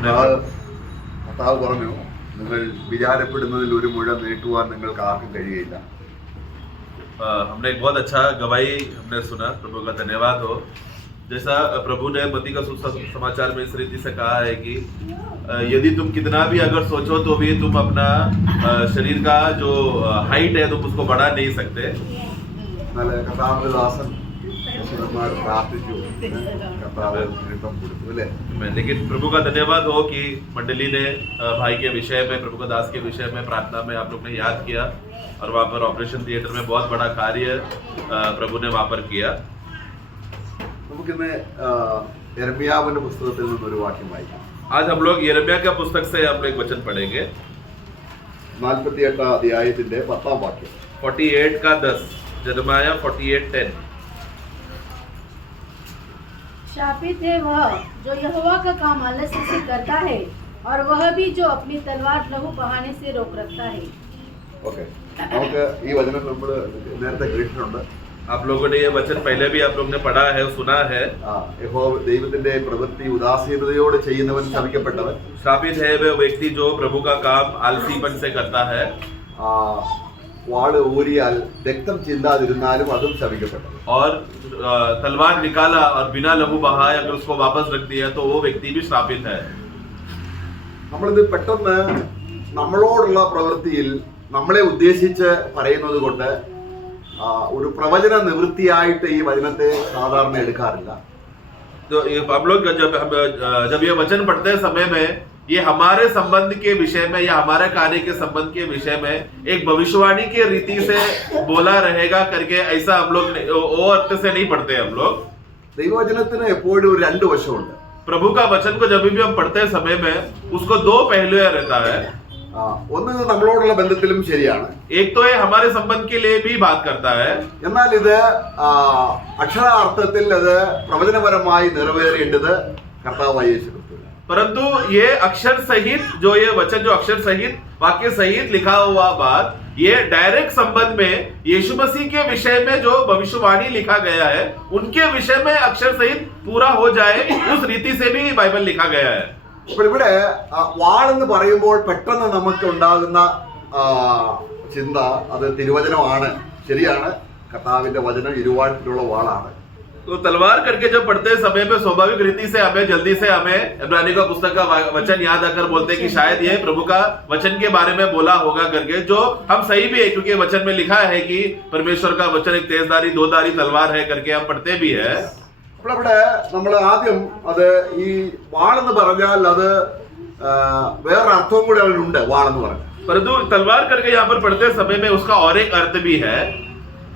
കർത്താവ് പറഞ്ഞു, നിങ്ങൾ വിചാരപ്പെടുന്നതിൽ ഒരു മുഴ നീട്ടുവാൻ നിങ്ങൾക്ക് ആർക്കും കഴിയില്ല. हमने एक बहुत अच्छा गवाही हमने सुना, प्रभु का धन्यवाद हो। जैसा प्रभु ने मत्ती का समाचार में इस रीति से कहा है कि यदि तुम कितना भी अगर सोचो तो भी तुम अपना शरीर का जो हाइट है तुम उसको बढ़ा नहीं सकते। കർത്താവിന്റെ ദാസൻ പ്രാർത്ഥിച്ചു, കർത്താവ് കൊടുത്തു അല്ലേ. लेकिन प्रभु का धन्यवाद हो कि मंडली ने भाई के विषय में, प्रभु का दास के विषय में प्रार्थना में आप लोग ने याद किया और वहाँ पर ऑपरेशन थिएटर में बहुत बड़ा कार्य प्रभु ने वहाँ पर किया। നമുക്കിന്ന് യെരമ്യാവിന്റെ പുസ്തകത്തിൽ നിന്നൊരു വാക്യം വായിക്കാം. आज हम लोग यिर्मयाह का पुस्तक से हम लोग वचन पढ़ेंगे, 48 अध्यायത്തിന്റെ 10 वाक्യം, 48 का 10, यिर्मयाह 48:10। शापित है वह जो यहोवा का काम आलस्य से करता है, और वह भी जो अपनी तलवार लहू बहाने से रोक रखता है। ഓക്കെ, നമുക്ക് ഈ വചനം നമ്മൾ നേരത്തെ കേട്ടിട്ടുണ്ട്. आप लोगों ने ये वचन पहले भी आप लोग ने पढ़ा है, सुना है। ദൈവത്തിന്റെ പ്രവൃത്തി ഉദാസീനതയോടെ ചെയ്യുന്നവൻ ശപിക്കപ്പെട്ടവൻ. शापित है वह व्यक्ति जो प्रभु का काम आलसीपन से करता है। വാള് ഊരിയാൽ രക്തം ചിന്താതിരുന്നാലും അതും ശപിക്കപ്പെട്ടവൻ. और तलवार निकाला और बिना लहू बहाए अगर उसको वापस रख दिया तो वो व्यक्ति भी श्रापित है। നമ്മളിത് പെട്ടെന്ന് നമ്മളോടുള്ള പ്രവൃത്തിയിൽ നമ്മളെ ഉദ്ദേശിച്ച് പറയുന്നത് കൊണ്ട് ഒരു പ്രവചന നിവൃത്തിയായിട്ട് ഈ വചനത്തെ സാധാരണ എടുക്കാറില്ല. तो हम लोग जब ये वचन पढ़ते समय में ये हमारे संबंध के विषय में या हमारे कार्य के संबंध के विषय में एक भविष्यवाणी के रीति से बोला रहेगा करके ऐसा हम लोग वो अर्थ से नहीं पढ़ते हम लोग। ദൈവവചനത്തിന് എപ്പോഴും ഒരു രണ്ട് വശമുണ്ട്. प्रभु का वचन को जब भी हम पढ़ते समय में उसको दो पहलू रहता है। ഒന്ന് നമ്മളോടുള്ള ബന്ധത്തിലും ശരിയാണ്, एक तो ये हमारे संबंध के लिए भी बात करता है, എന്നാൽ ഇത് അക്ഷരാർത്ഥത്തിൽ അത് പ്രവചനപരമായി നിറവേറേണ്ടത് കർത്താവായ യേശു ക്രിസ്തുവിനാണ്. परंतु ये अक्षर सहित जो ये वचन जो अक्षर सहित वाक्य सहित लिखा हुआ बात ये डायरेक्ट संबंध में यीशु मसीह के विषय में जो भविष्यवाणी लिखा गया है उनके विषय में अक्षर सहित पूरा हो जाए उस रीति से भी बाइबल लिखा गया है। അപ്പോൾ ഇവിടെ വാളെന്ന് പറയുമ്പോൾ പെട്ടെന്ന് നമുക്ക് ഉണ്ടാകുന്ന ചിന്ത അത് തിരുവചനമാണ്. ശരിയാണ്, കർത്താവിന്റെ വചനം ഇരുവാട്ടിലുള്ള വാളാണ്. तो तलवार करके जब पढ़ते समय में स्वाभाविक रीति से हमें जल्दी से हमें इब्रानी का पुस्तक का वचन याद आकर बोलते हैं कि शायद ये प्रभु का वचन के बारे में बोला होगा करके, जो हम सही भी है क्योंकि वचन में लिखा है कि परमेश्वर का वचन एक तेजधारी दोधारी तलवार है करके हम पढ़ते भी है। അപ്പോൾ അവിടെ നമ്മൾ ആദ്യം അത് ഈ വാളെന്ന് പറഞ്ഞാൽ അത് വേറെ അർത്ഥവും കൂടെ അതിനുണ്ട്. വാളെന്ന് പറഞ്ഞാൽ परंतु तलवार करके यहाँ पर पढ़ते समय में उसका और एक अर्थ भी है.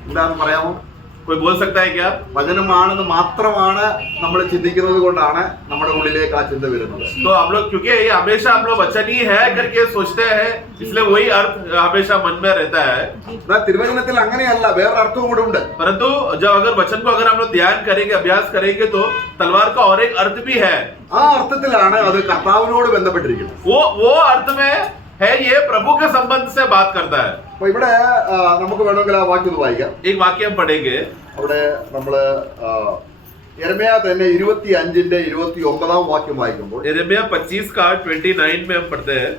എന്താണെന്ന് പറയാമോ? कोई बोल सकता है क्या? വചനമാണെന്ന് മാത്രമാണ് നമ്മൾ ചിന്തിക്കുന്നത് കൊണ്ടാണ് നമ്മുടെ ഉള്ളിലേക്ക് ആ ചിന്ത വരുന്നത്. तो हम लोग क्योंकि ये हमेशा हम लोग वचन ही है करके सोचते हैं, इसलिए वही अर्थ हमेशा मन में रहता है. തിരുവചനത്തിൽ അങ്ങനെയല്ല, വേറെ അർത്ഥവും കൂടെ ഉണ്ട്. परंतु जब अगर वचन को अगर हम लोग ध्यान करेंगे, अभ्यास करेंगे तो तलवार का और एक अर्थ भी है. ആ അർത്ഥത്തിലാണ് അത് കർത്താവിനോട് ബന്ധപ്പെട്ടിരിക്കുന്നത്. वो अर्थ में है, ये प्रभु के संबंध से बात करता है. അപ്പൊ ഇവിടെ നമുക്ക് വേണമെങ്കിൽ ആ വാക്യം വായിക്കാം. एक वाक्य हम पढ़ेंगे. അവിടെ നമ്മള് യെരമ്യാ തന്നെ 25ന്റെ 29 വാക്യം വായിക്കുമ്പോൾ यिर्मयाह 25 का 29 में हम पढ़ते हैं.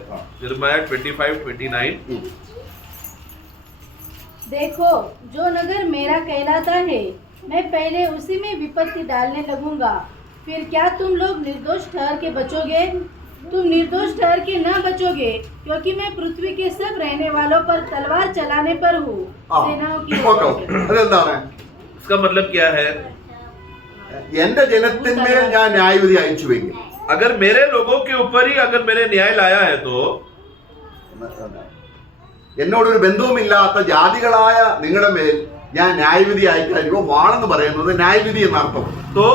यिर्मयाह 25:29. देखो, जो नगर मेरा कहलाता है मैं पहले उसी में विपत्ति डालने लगूंगा, फिर क्या तुम लोग निर्दोष ठहर के बचोगे? तुम निर्दोष ठहर के न बचोगे, क्योंकि मैं पृथ्वी के सब रहने वालों पर तलवार चलाने पर हूँ. सेनाओं की അതെന്താണ്? इसका मतलब क्या है? എന്റെ ജനത്തിന്മേൽ ഞാൻ ന്യായവിധി അയച്ചുവെങ്കിൽ, अगर मेरे लोगों के ऊपर ही अगर मैंने न्याय लाया है तो എന്നോടൊരു ബന്ധവുമില്ലാത്ത ജാതികളായ നിങ്ങളുടെ മേൽ ഞാൻ ന്യായവിധി അയക്കാതിരിക്കുമ്പോൾ വാളെന്ന് പറയുന്നത് ന്യായവിധി എന്നർത്ഥം. तो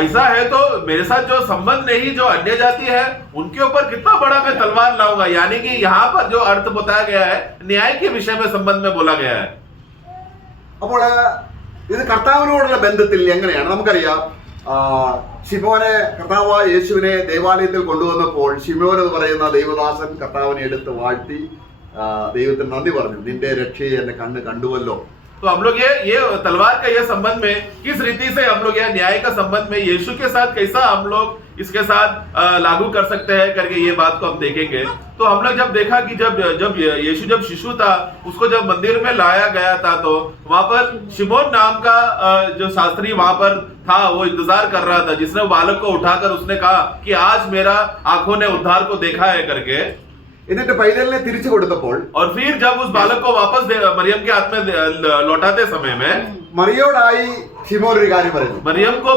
ऐसा है तो मेरे साथ जो संबंध नहीं, जो अन्य जाति है उनके ऊपर कितना बड़ा मैं तलवार लाऊंगा. यानी कि यहाँ पर जो अर्थ बताया गया है न्याय के विषय में संबंध में बोला गया है. അപ്പോൾ ഇത് കർത്താവിനോടുള്ള ബന്ധത്തിൽ എങ്ങനെയാണ്? നമുക്കറിയാം, ശിമോനെ കർത്താവായ യേശുവിനെ ദേവാലയത്തിൽ കൊണ്ടുവന്നപ്പോൾ ശിമോൻ എന്ന് പറയുന്ന ദൈവദാസൻ കർത്താവിനെ എടുത്ത് വാഴ്ത്തി ദൈവത്തിന് നന്ദി പറഞ്ഞു. നിന്റെ രക്ഷയെ എന്റെ കണ്ണ് കണ്ടുവല്ലോ तो हम लोग ये तलवार का ये संबंध में किस रीति से हम लोग यह न्याय का संबंध में यीशु के साथ कैसा हम लोग इसके साथ लागू कर सकते हैं करके ये बात को हम देखेंगे। तो हम लोग जब देखा कि जब यीशु जब शिशु था, उसको जब मंदिर में लाया गया था, तो वहां पर शिमोन नाम का जो शास्त्री वहां पर था, वो इंतजार कर रहा था, जिसने बालक को उठाकर उसने कहा कि आज मेरा आंखों ने उद्धार को देखा है करके। എന്നിട്ട് പൈതലിനെ തിരിച്ചു കൊടുത്തപ്പോൾ और फिर जब उस बालक को वापस मरियम के हाथ में लौटाते समय में മറിയോടായി ശിമോൻ ഒരു കാര്യം പറയുന്നു. मरियम को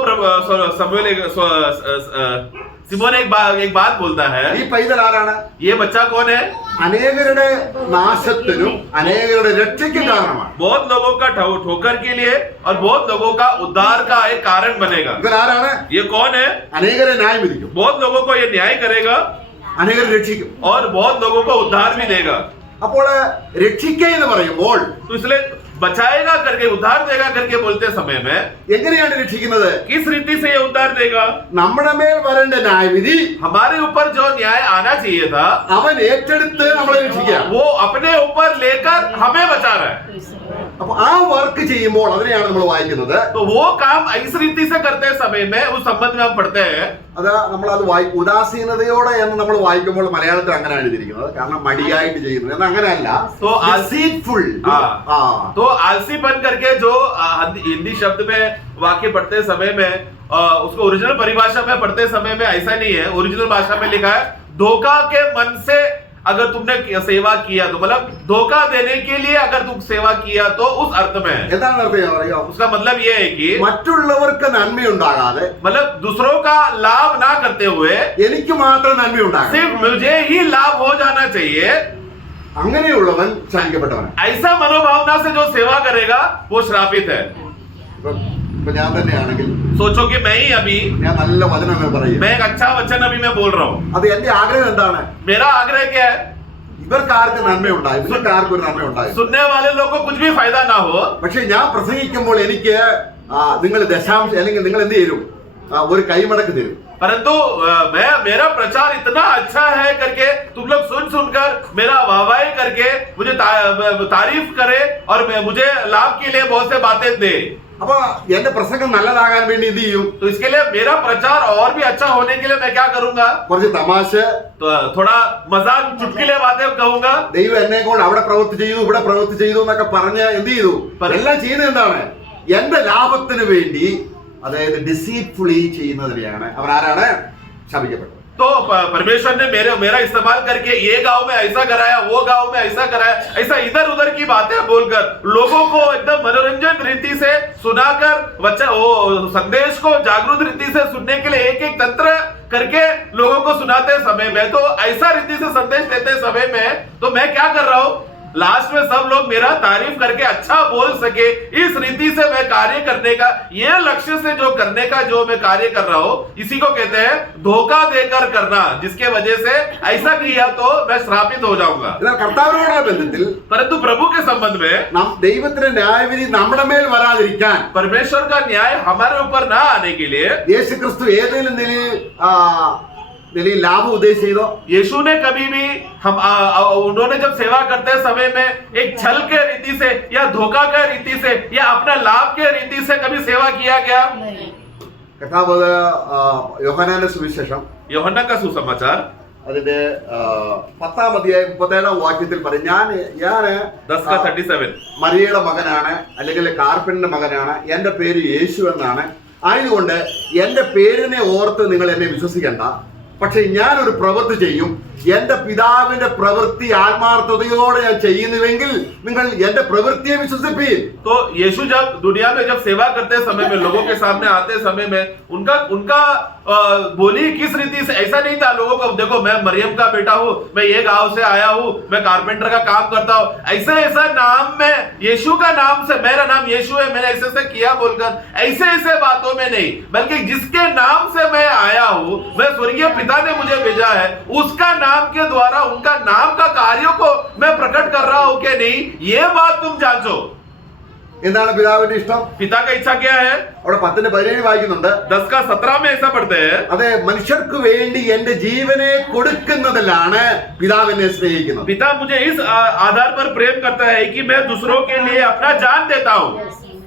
सिमोन एक बात बोलता है, ഈ പൈതൽ ആരാണ്? ये बच्चा कौन है? അനേകരുടെ നാശത്തിനും അനേകരുടെ രക്ഷയ്ക്കും കാരണമാണ്. बहुत लोगों का ठोकर के लिए और बहुत लोगों का उद्धार का एक कारण बनेगा. ഇവൻ ആരാണ്? ये कौन है? അനേകരെ ന്യായം വിധിക്കും, बहुत लोगों को ये न्याय करेगा അനേകരെ രക്ഷിക്കും, और बहुत लोगों को उद्धार भी देगा. അപ്പോൾ രക്ഷിക്കുക എന്ന് പറയുമ്പോൾ तो इसलिए बचाएगा करके उद्धार देगा करके बोलते समय में എങ്ങനെയാണ് രക്ഷിക്കുന്നത്? किस रीति से ये उद्धार देगा? നമ്മുടെ മേൽ വരേണ്ട ന്യായവിധി हमारे ऊपर जो न्याय आना चाहिए था, അവൻ ഏറ്റെടുത്ത് നമ്മളെ രക്ഷിക്കുക. वो अपने ऊपर लेकर हमें बचा रहा है. അപ്പൊ ആ വർക്ക് ചെയ്യുമ്പോൾ അതിനെയാണ് നമ്മൾ വായിക്കുന്നത്. तो वो काम इस रीति से करते समय में उस संबंध में हम पढ़ते हैं. അത് നമ്മൾ അത് ഉദാസീനതയോടെ എന്ന് നമ്മൾ വായിക്കുമ്പോൾ മലയാളത്തിൽ അങ്ങനെയാണ് എഴുതിയിരിക്കുന്നത്, കാരണം മടിയായിട്ട് ചെയ്യുന്നത് എന്ന് അങ്ങനെയല്ല. तो deceitful. तो आलसी बन करके जो हिंदी शब्द में वाक्य पढ़ते समय में उसको ओरिजिनल परिभाषा में पढ़ते समय में ऐसा नहीं है. ओरिजिनल भाषा में लिखा है धोखा के मन से अगर तुमने सेवा किया, तो मतलब धोखा देने के लिए अगर तुम सेवा किया तो उस अर्थ में है. എന്താണ് അർത്ഥം പറയുക? उसका मतलब ये है कि മറ്റുള്ളവർക്ക് നന്മയുണ്ടാകാതെ, मतलब दूसरों का लाभ ना करते हुए എനിക്ക് മാത്രം നന്മയുണ്ടാകാം, सिर्फ मुझे ही लाभ हो जाना चाहिए, അങ്ങനെയുള്ളവൻ ശാപിക്കപ്പെട്ടവനാണ്. ऐसा मनोभावना से जो सेवा करेगा वो श्रापित है. ഇപ്പൊ ഞാൻ തന്നെയാണെങ്കിൽ सोचो कि मैं ही अभी ഞാൻ നല്ല വചനങ്ങൾ പറയും, मैं एक अच्छा वचन अभी मैं बोल रहा हूँ. അത് എന്റെ ആഗ്രഹം എന്താണ്? मेरा आग्रह क्या है? ഇവർക്കാർക്ക് നന്മയുണ്ടായി, ഇവർക്കാർക്കും ഒരു നന്മയുണ്ടായി. सुनने वाले लोग को कुछ भी फायदा ना हो, പക്ഷെ ഞാൻ പ്രസംഗിക്കുമ്പോൾ എനിക്ക് നിങ്ങൾ ദശാംശം അല്ലെങ്കിൽ നിങ്ങൾ എന്ത് തരും? ഒരു കൈമടക്ക് തരും. परंतु मेरा प्रचार इतना अच्छा है करके तुम लोग सुनकर मेरा वाहवाही करके मुझे तारीफ करे और मुझे लाभ के लिए बहुत से बातें दे. അപ്പൊ എന്റെ പ്രസംഗം നല്ലതാകാൻ വേണ്ടി എന്ത് ചെയ്യും? तो इसके लिए मेरा प्रचार और भी अच्छा होने के लिए मैं क्या करूंगा? കുറച്ച് തമാശ, तो थोड़ा मजाक चुटकुले बातें कहूंगा. ദൈവം എന്നെ കൊണ്ട് അവിടെ പ്രവൃത്തി ചെയ്തു ഇവിടെ പ്രവൃത്തി ചെയ്തു എന്നൊക്കെ പറഞ്ഞ് എന്ത് ചെയ്തു? എല്ലാം ചെയ്യുന്നത് എന്താണ്? എന്റെ ലാഭത്തിന് വേണ്ടി, അതായത് ഡിസീറ്റ്ഫുള്ളി ചെയ്യുന്നതിനെയാണ് അവൻ ആരാണ്? ശപിക്കപ്പെട്ടത്. तो परमेश्वर ने मेरा इस्तेमाल करके ये गांव में ऐसा कराया, वो गांव में ऐसा कराया, ऐसा इधर उधर की बातें बोलकर लोगों को एकदम मनोरंजन रीति से सुनाकर वो संदेश को जागरूक रीति से सुनने के लिए एक एक तंत्र करके लोगों को सुनाते समय में, तो ऐसा रीति से संदेश देते समय में तो मैं क्या कर रहा हूँ? लास्ट में सब लोग मेरा तारीफ करके अच्छा बोल सके, इस रीति से मैं कार्य करने का, ये लक्ष्य से जो करने का जो मैं कार्य कर रहा हूं, इसी को कहते हैं धोखा देकर करना, जिसके वजह से ऐसा किया तो मैं श्रापित हो जाऊंगा. എന്നാൽ കർത്താവിനോടുള്ള ബന്ധത്തിൽ, परंतु प्रभु के संबंध में ദൈവത്തിന്റെ ന്യായവിധി നമ്മുടെ മേൽ വരാതിരിക്കാൻ, परमेश्वर का न्याय हमारे ऊपर ना आने के लिए യേശുക്രിസ്തു ഏതെങ്കിലും നിലയിൽ ലാഭം ഉദ്ദേശിച്ച് ചെയ്തോ? यीशु ने कभी भी उन्होंने जब सेवा करते समय में एक छल के रीति से या धोखा के रीति से या अपना लाभ के रीति से कभी सेवा किया गया? കർത്താവ് യോഹന്നാന്റെ സുവിശേഷം യോഹന്നാൻ का सुसमाचार അതിന്റെ 10-ാം അധ്യായം 37-ാം വാക്യത്തിൽ പറയും, ഞാൻ 10:37 മറിയയുടെ മകനാണ്, അല്ലെങ്കിൽ കാർപ്പന്റെ മകനാണ്, എന്റെ പേര് യേശു എന്നാണ്. ആയതുകൊണ്ട് എന്റെ പേരിനെ ഓർത്ത് നിങ്ങൾ എന്നെ വിശ്വസിക്കണ്ട, പക്ഷെ ഞാനൊരു പ്രവൃത്തി ചെയ്യും. എന്റെ പിതാവിന്റെ പ്രവൃത്തി ആത്മാർത്ഥതയോടെ ഞാൻ ചെയ്യുന്നുവെങ്കിൽ നിങ്ങൾ എന്റെ പ്രവൃത്തിയെ വിശ്വസിപ്പീൻ. तो यीशु जब दुनिया में जब सेवा करते समय में लोगों के सामने आते समय में उनका बोली किस रीति से? ऐसा नहीं था लोगों को देखो मैं मरियम का बेटा हूँ, मैं ये गांव से आया हूँ, मैं कारपेंटर का काम करता हूँ, ऐसा नाम में यीशु का नाम से, मेरा नाम यीशु है, मैंने ऐसे किया बोलकर ऐसे बातों में नहीं, बल्कि जिसके नाम से मैं आया हूँ, मैं स्वर्गीय पिता ने मुझे भेजा है, उसका नाम के द्वारा उनका नाम का कार्यों को मैं प्रकट कर रहा हूं कि नहीं, ये बात तुम जांचो. എന്താണ് പിതാവിന്റെ ഇഷ്ടം? पिता का इच्छा क्या है? അവിടെ 10:17 വായിക്കുന്നുണ്ട്. 10 का 17 में ऐसा पढ़ते हैं, അതെ, മനുഷ്യർക്ക് വേണ്ടി എന്റെ ജീവനെ കൊടുക്കുന്നതിലാണ് പിതാവ് എന്നെ സ്നേഹിക്കുന്നത്. पिता मुझे इस आधार पर प्रेम करता है कि मैं दूसरों के लिए अपना जान देता हूँ।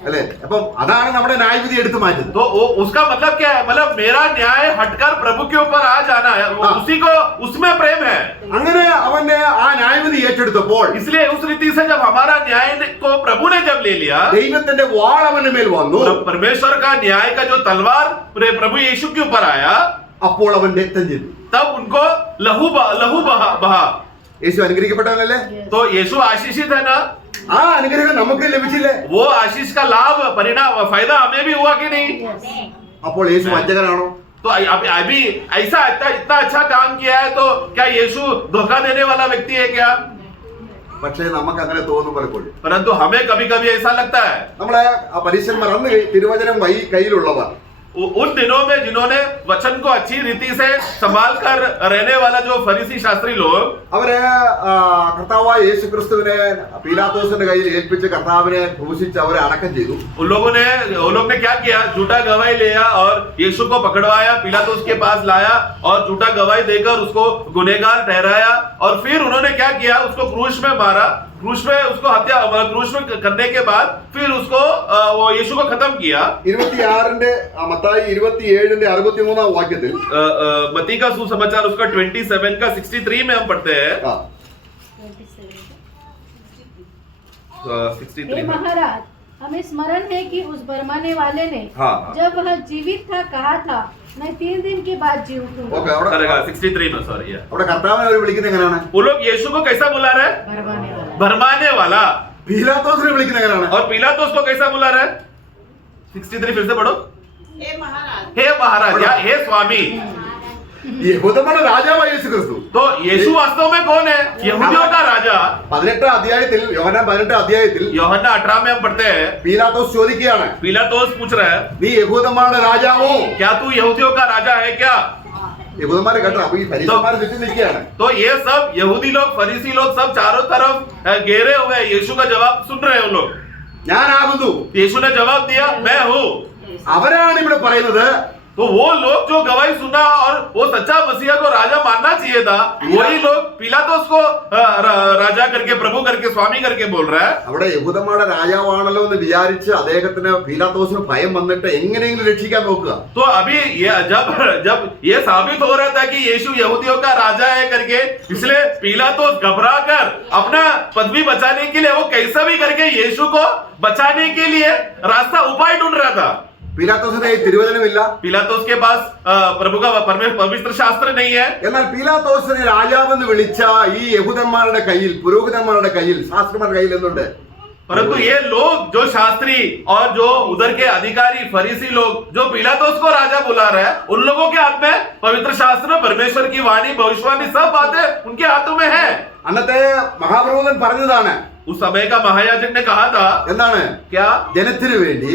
അല്ലെ? അപ്പം അതാണ് നമ്മുടെ ന്യായവിധി എടുത്തു മാറ്റുന്നത്. तो उसका मतलब क्या है? मतलब मेरा न्याय हटकर प्रभु के ऊपर आ जाना है, उसी को उसमें प्रेम है। അങ്ങനെ അവന്റെ ആ ന്യായവിധി ഏറ്റെടുത്തപ്പോൾ इसलिए उस रीति से जब हमारा न्याय को प्रभु ने जब ले लिया, ദൈവത്തിന്റെ വാൾ അവന്റെ മേൽ വന്നു. तो परमेश्वर का न्याय का जो तलवार प्रभु यीशु के ऊपर आया, അപ്പോൾ അവൻ രക്തം ചിന്തി. तब उनको लहू बहा। യേശു അനുഗ്രഹിക്കപ്പെട്ടവനല്ലേ? तो यीशु आशीषित है ना? ആ അനുഗ്രഹം നമുക്ക് ലഭിച്ചില്ലേ? वो आशीष का लाभ, परिणाम, फायदा हमें भी हुआ कि नहीं? അപ്പോൾ യേശു വഞ്ചകനാണോ? तो अभी ऐसा इतना अच्छा काम किया है, तो क्या यीशु धोखा देने वाला व्यक्ति है क्या? പക്ഷേ നമുക്ക് അങ്ങനെ തോന്നും പലപ്പോഴും. परंतु हमें कभी कभी ऐसा लगता है। നമ്മളെ ആ പരീക്ഷന്മാർ അന്ന് തിരുവചനം കയ്യിലുള്ളവർ, उन दिनों में जिन्होंने वचन को अच्छी रीति से संभाल कर रहने वाला जो फरीसी शास्त्री लोग, അവര് കർത്താവായ യേശു ക്രിസ്തുവിനെ പീലാത്തോസിന്റെ കയ്യിൽ ഏൽപ്പിച്ച് കർത്താവിനെ ക്രൂശിച്ച് അവരെ അടക്കം ചെയ്തു. उन लोग ने क्या किया? झूठा गवाही लिया और यीशु को पकड़वाया, पिलातुस के पास लाया और झूठा गवाही देकर उसको गुनहगार ठहराया, और फिर उन्होंने क्या किया? उसको क्रूस में मारा। क्रूस में उसको हत्या, क्रूस में करने के बाद फिर उसको वो यीशु को खत्म किया। 26 മത്തായി 27:63 വാക്യത്തിൽ मत्ती का सुसमाचार उसका 27 का 63 में हम पढ़ते हैं। 63 हे महाराज, हमें स्मरण है कि उस भरमाने वाले ने हाँ। जब वह जीवित था कहा था, मैं 3 दिन के बाद जी उठूंगा। ഓക്കെ, അവിടെ 63 में, सॉरी। അവിടെ കർത്താവിനെ അവർ വിളിക്കുന്നത് എങ്ങനെയാണ്? वो लोग यीशु को कैसा बुला रहे हैं? भरमाने वाला। भरमाने वाला। പീലാത്തോസിനെ വിളിക്കുന്നത് എങ്ങനെയാണ്? और पिलातुस को कैसा बुला रहे हैं? 63 फिर से पढ़ो। हे महाराज, हे महाराज या हे स्वामी। യഹൂദന്മാരുടെ രാജാവായ യേശു ക്രിസ്തു. तो यीशु वास्तव में कौन है? यहूदियों का राजा। 18 അധ്യായത്തിൽ യോഹന്നാൻ 18 അധ്യായത്തിൽ യോഹന്നാൻ 18 में हम पढ़ते हैं, പീലാത്തോസ് ചോദിക്കുകയാണ്, पिलातुस पूछ रहा है, നീ യഹൂദന്മാരുടെ രാജാവോ? क्या तू यहूदियों का राजा है क्या? യഹൂദന്മാരെ കേട്ടോ, അപ്പൊ ഈ പരീക്ഷന്മാരെ ചുറ്റി നിൽക്കുകയാണ്. तो ये सब यहूदी लोग, फरीसी लोग सब चारों तरफ घेरे हुए हैं। यीशु का जवाब सुन रहे हैं वो लोग। ഞാനാകുന്നു. यीशु ने जवाब दिया, मैं हूँ। അവരാണ് ഇവിടെ പറയുന്നത്, तो वो लोग जो गवाही सुना और वो सच्चा मसीहा को राजा मानना चाहिए था, वही लोग पिलातुस को राजा करके, प्रभु करके, स्वामी करके बोल रहा है। അവിടെ യഹൂദന്മാരുടെ രാജാവാണല്ലോ എന്ന് വിചാരിച്ച് അദ്ദേഹത്തിന് പീലാത്തോസിന് ഭയം വന്നിട്ട് എങ്ങനെയെങ്കിലും രക്ഷിക്കാൻ നോക്കുക. तो अभी ये जब ये साबित हो रहा था कि यीशु यहूदियों का राजा है करके, इसलिए पिलातुस घबरा कर अपना पदवी बचाने के लिए वो कैसा भी करके यीशु को बचाने के लिए रास्ता, उपाय ढूंढ रहा था। പീലാത്തോസിന് ഈ തിരുവചനമില്ല. पिलातुस के पास प्रभु का पवित्र शास्त्र नहीं है। എന്നാൽ പീലാത്തോസിനെ രാജാവെന്ന് വിളിച്ച ഈ യഹൂദന്മാരുടെ കയ്യിൽ, പുരോഹിതന്മാരുടെ കയ്യിൽ, ശാസ്ത്രന്മാരുടെ കയ്യിൽ എന്തുണ്ട്? परंतु ये लोग जो शास्त्री और जो उधर के अधिकारी फरीसी लोग जो पिलातुस को राजा बुला रहे हैं, उन लोगों के हाथ में पवित्र शास्त्र, परमेश्वर की वाणी, भविष्यवाणी सब बातें उनके हाथों में है। അന്നത്തെ മഹാപുരോഹിതൻ പറഞ്ഞതാണ്, उस समय का महायाजक ने कहा था, എന്താണ്? क्या ജനത്തിനു വേണ്ടി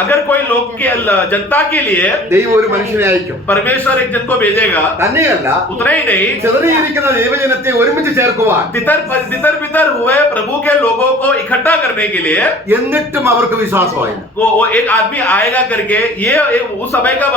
अगर कोई लोग के जनता के लिए ദൈവം ഒരു മനുഷ്യനെ അയക്കും. परमेश्वर एक जन को भेजेगा। തന്നെയല്ല, उतना ही नहीं, ചെതറിയിരിക്കുന്ന ദൈവജനത്തെ ഒരുമിച്ച് ചേർക്കുവാൻ, तितर बितर हुए प्रभु के लोगों को इकट्ठा करने के लिए എന്നിട്ടും അവർക്ക് വിശ്വാസമായില്ല. वो एक आदमी आएगा करके ये उस समय का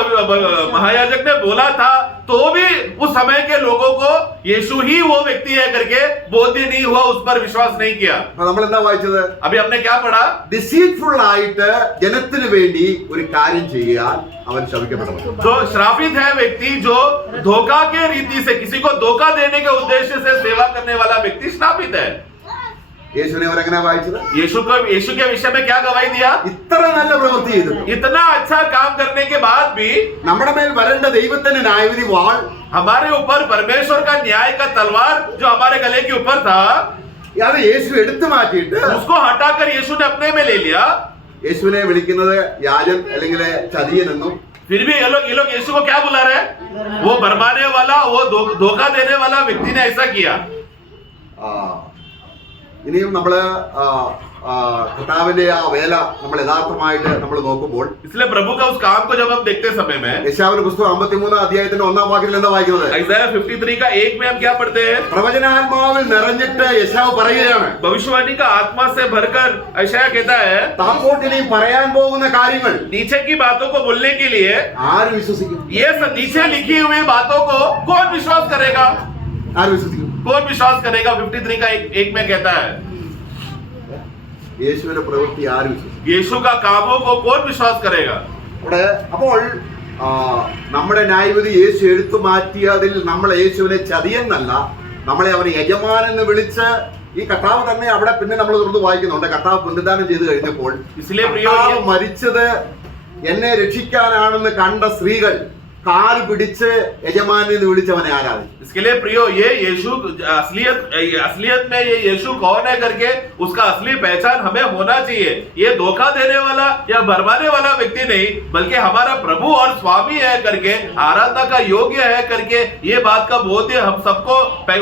महायाजक ने बोला था, तो भी उस समय के लोगों को यीशु ही वो व्यक्ति है करके बोध नहीं हुआ, उस पर विश्वास नहीं किया। അപ്പൊ നമ്മൾ എന്താ വായിച്ചത്? अभी हमने क्या पढ़ा? ഡിസീറ്റ്ഫുൾ ആയിട്ട് ജനത്തിന് വേണ്ടി ഒരു കാര്യം ചെയ്യാൻ അവൻ ശപിക്കപ്പെട്ടവൻ. जो श्रापित है व्यक्ति, जो धोखा के रीति से किसी को धोखा देने के उद्देश्य से सेवा करने वाला व्यक्ति श्रापित है। യേശുവിനെ അവരെങ്ങനെ വായിച്ചത്? यीशु के विषय में क्या गवाही दिया? ഇത്ര നല്ല പ്രവൃത്തി ചെയ്തു, इतना अच्छा काम करने के बाद भी നമ്മുടെ മേൽ വരേണ്ട ദൈവത്തിന്റെ ന്യായവിധി വാൾ हमारे ऊपर परमेश्वर का न्याय का तलवार जो हमारे गले के ऊपर था, അത് യേശു എടുത്തു മാറ്റിയിട്ട് उसको हटाकर यीशु ने अपने में ले लिया। യേശുവിനെ വിളിക്കുന്നത് യാജൻ അല്ലെങ്കിൽ ചതിയൻ എന്നും, फिर भी ये लोग यीशु को क्या बुला रहे हैं? वो भरमाने वाला, वो धोखा देने वाला व्यक्ति ने ऐसा किया। ഇനിയും നമ്മള് കർത്താവിന്റെ ആ വേല നമ്മൾ യഥാർത്ഥമായിട്ട് നമ്മൾ നോക്കുമ്പോൾ इसलिए प्रभु का उस काम को जब हम देखते समय में യശാവിന്റെ പുസ്തകം 53 അധ്യായത്തിന്റെ 1-ാം വാക്യത്തിൽ എന്താ വായിക്കുന്നത്? Isaiah 53 का 1 में हम क्या पढ़ते हैं? പ്രവചനാത്മാവിൽ നിറഞ്ഞിട്ട് യശാവ് പറയുകയാണ്, भविष्यवाणी का आत्मा से भरकर यशायाह कहता है താക്കോട്ടിനി പറയാൻ പോകുന്ന കാര്യങ്ങൾ नीचे की बातों को बोलने के लिए ആര് വിശ്വസിക്കും? ये नीचे लिखी हुई बातों को कौन विश्वास करेगा? ആര് വിശ്വസിക്കും? कौन विश्वास करेगा? 53 का एक में कहता है യേശുവിന്റെ പ്രവൃത്തി ആര് വിശ്വസിക്കും? यीशु का कामों को कौन विश्वास करेगा? അവിടെ അപ്പോൾ നമ്മുടെ ന്യായവിധി യേശു എടുത്തു മാറ്റിയതിൽ നമ്മൾ യേശുവിനെ ചതിയെന്നല്ല, നമ്മളെ അവനെ യജമാനെന്ന് വിളിച്ച് ഈ കർത്താവ് തന്നെ അവിടെ പിന്നെ നമ്മൾ തുറന്ന് വായിക്കുന്നുണ്ട്. കർത്താവ് പുനരുദ്ധാനം ചെയ്ത് കഴിഞ്ഞപ്പോൾ കർത്താവ് മരിച്ചത് എന്നെ രക്ഷിക്കാനാണെന്ന് കണ്ട സ്ത്രീകൾ കാൽ പിടിച്ച് യജമാനെ എന്ന് വിളിച്ചവനെ ആരാധിച്ചു. इसके लिए प्रियो ये यीशु असलियत में ये यीशु कौन है करके उसका असली पहचान हमें होना चाहिए. ये धोखा देने वाला या भरमाने वाला व्यक्ति नहीं, बल्कि हमारा प्रभु और स्वामी है करके, आराधना का योग्य है करके ये बात का बोध हम सबको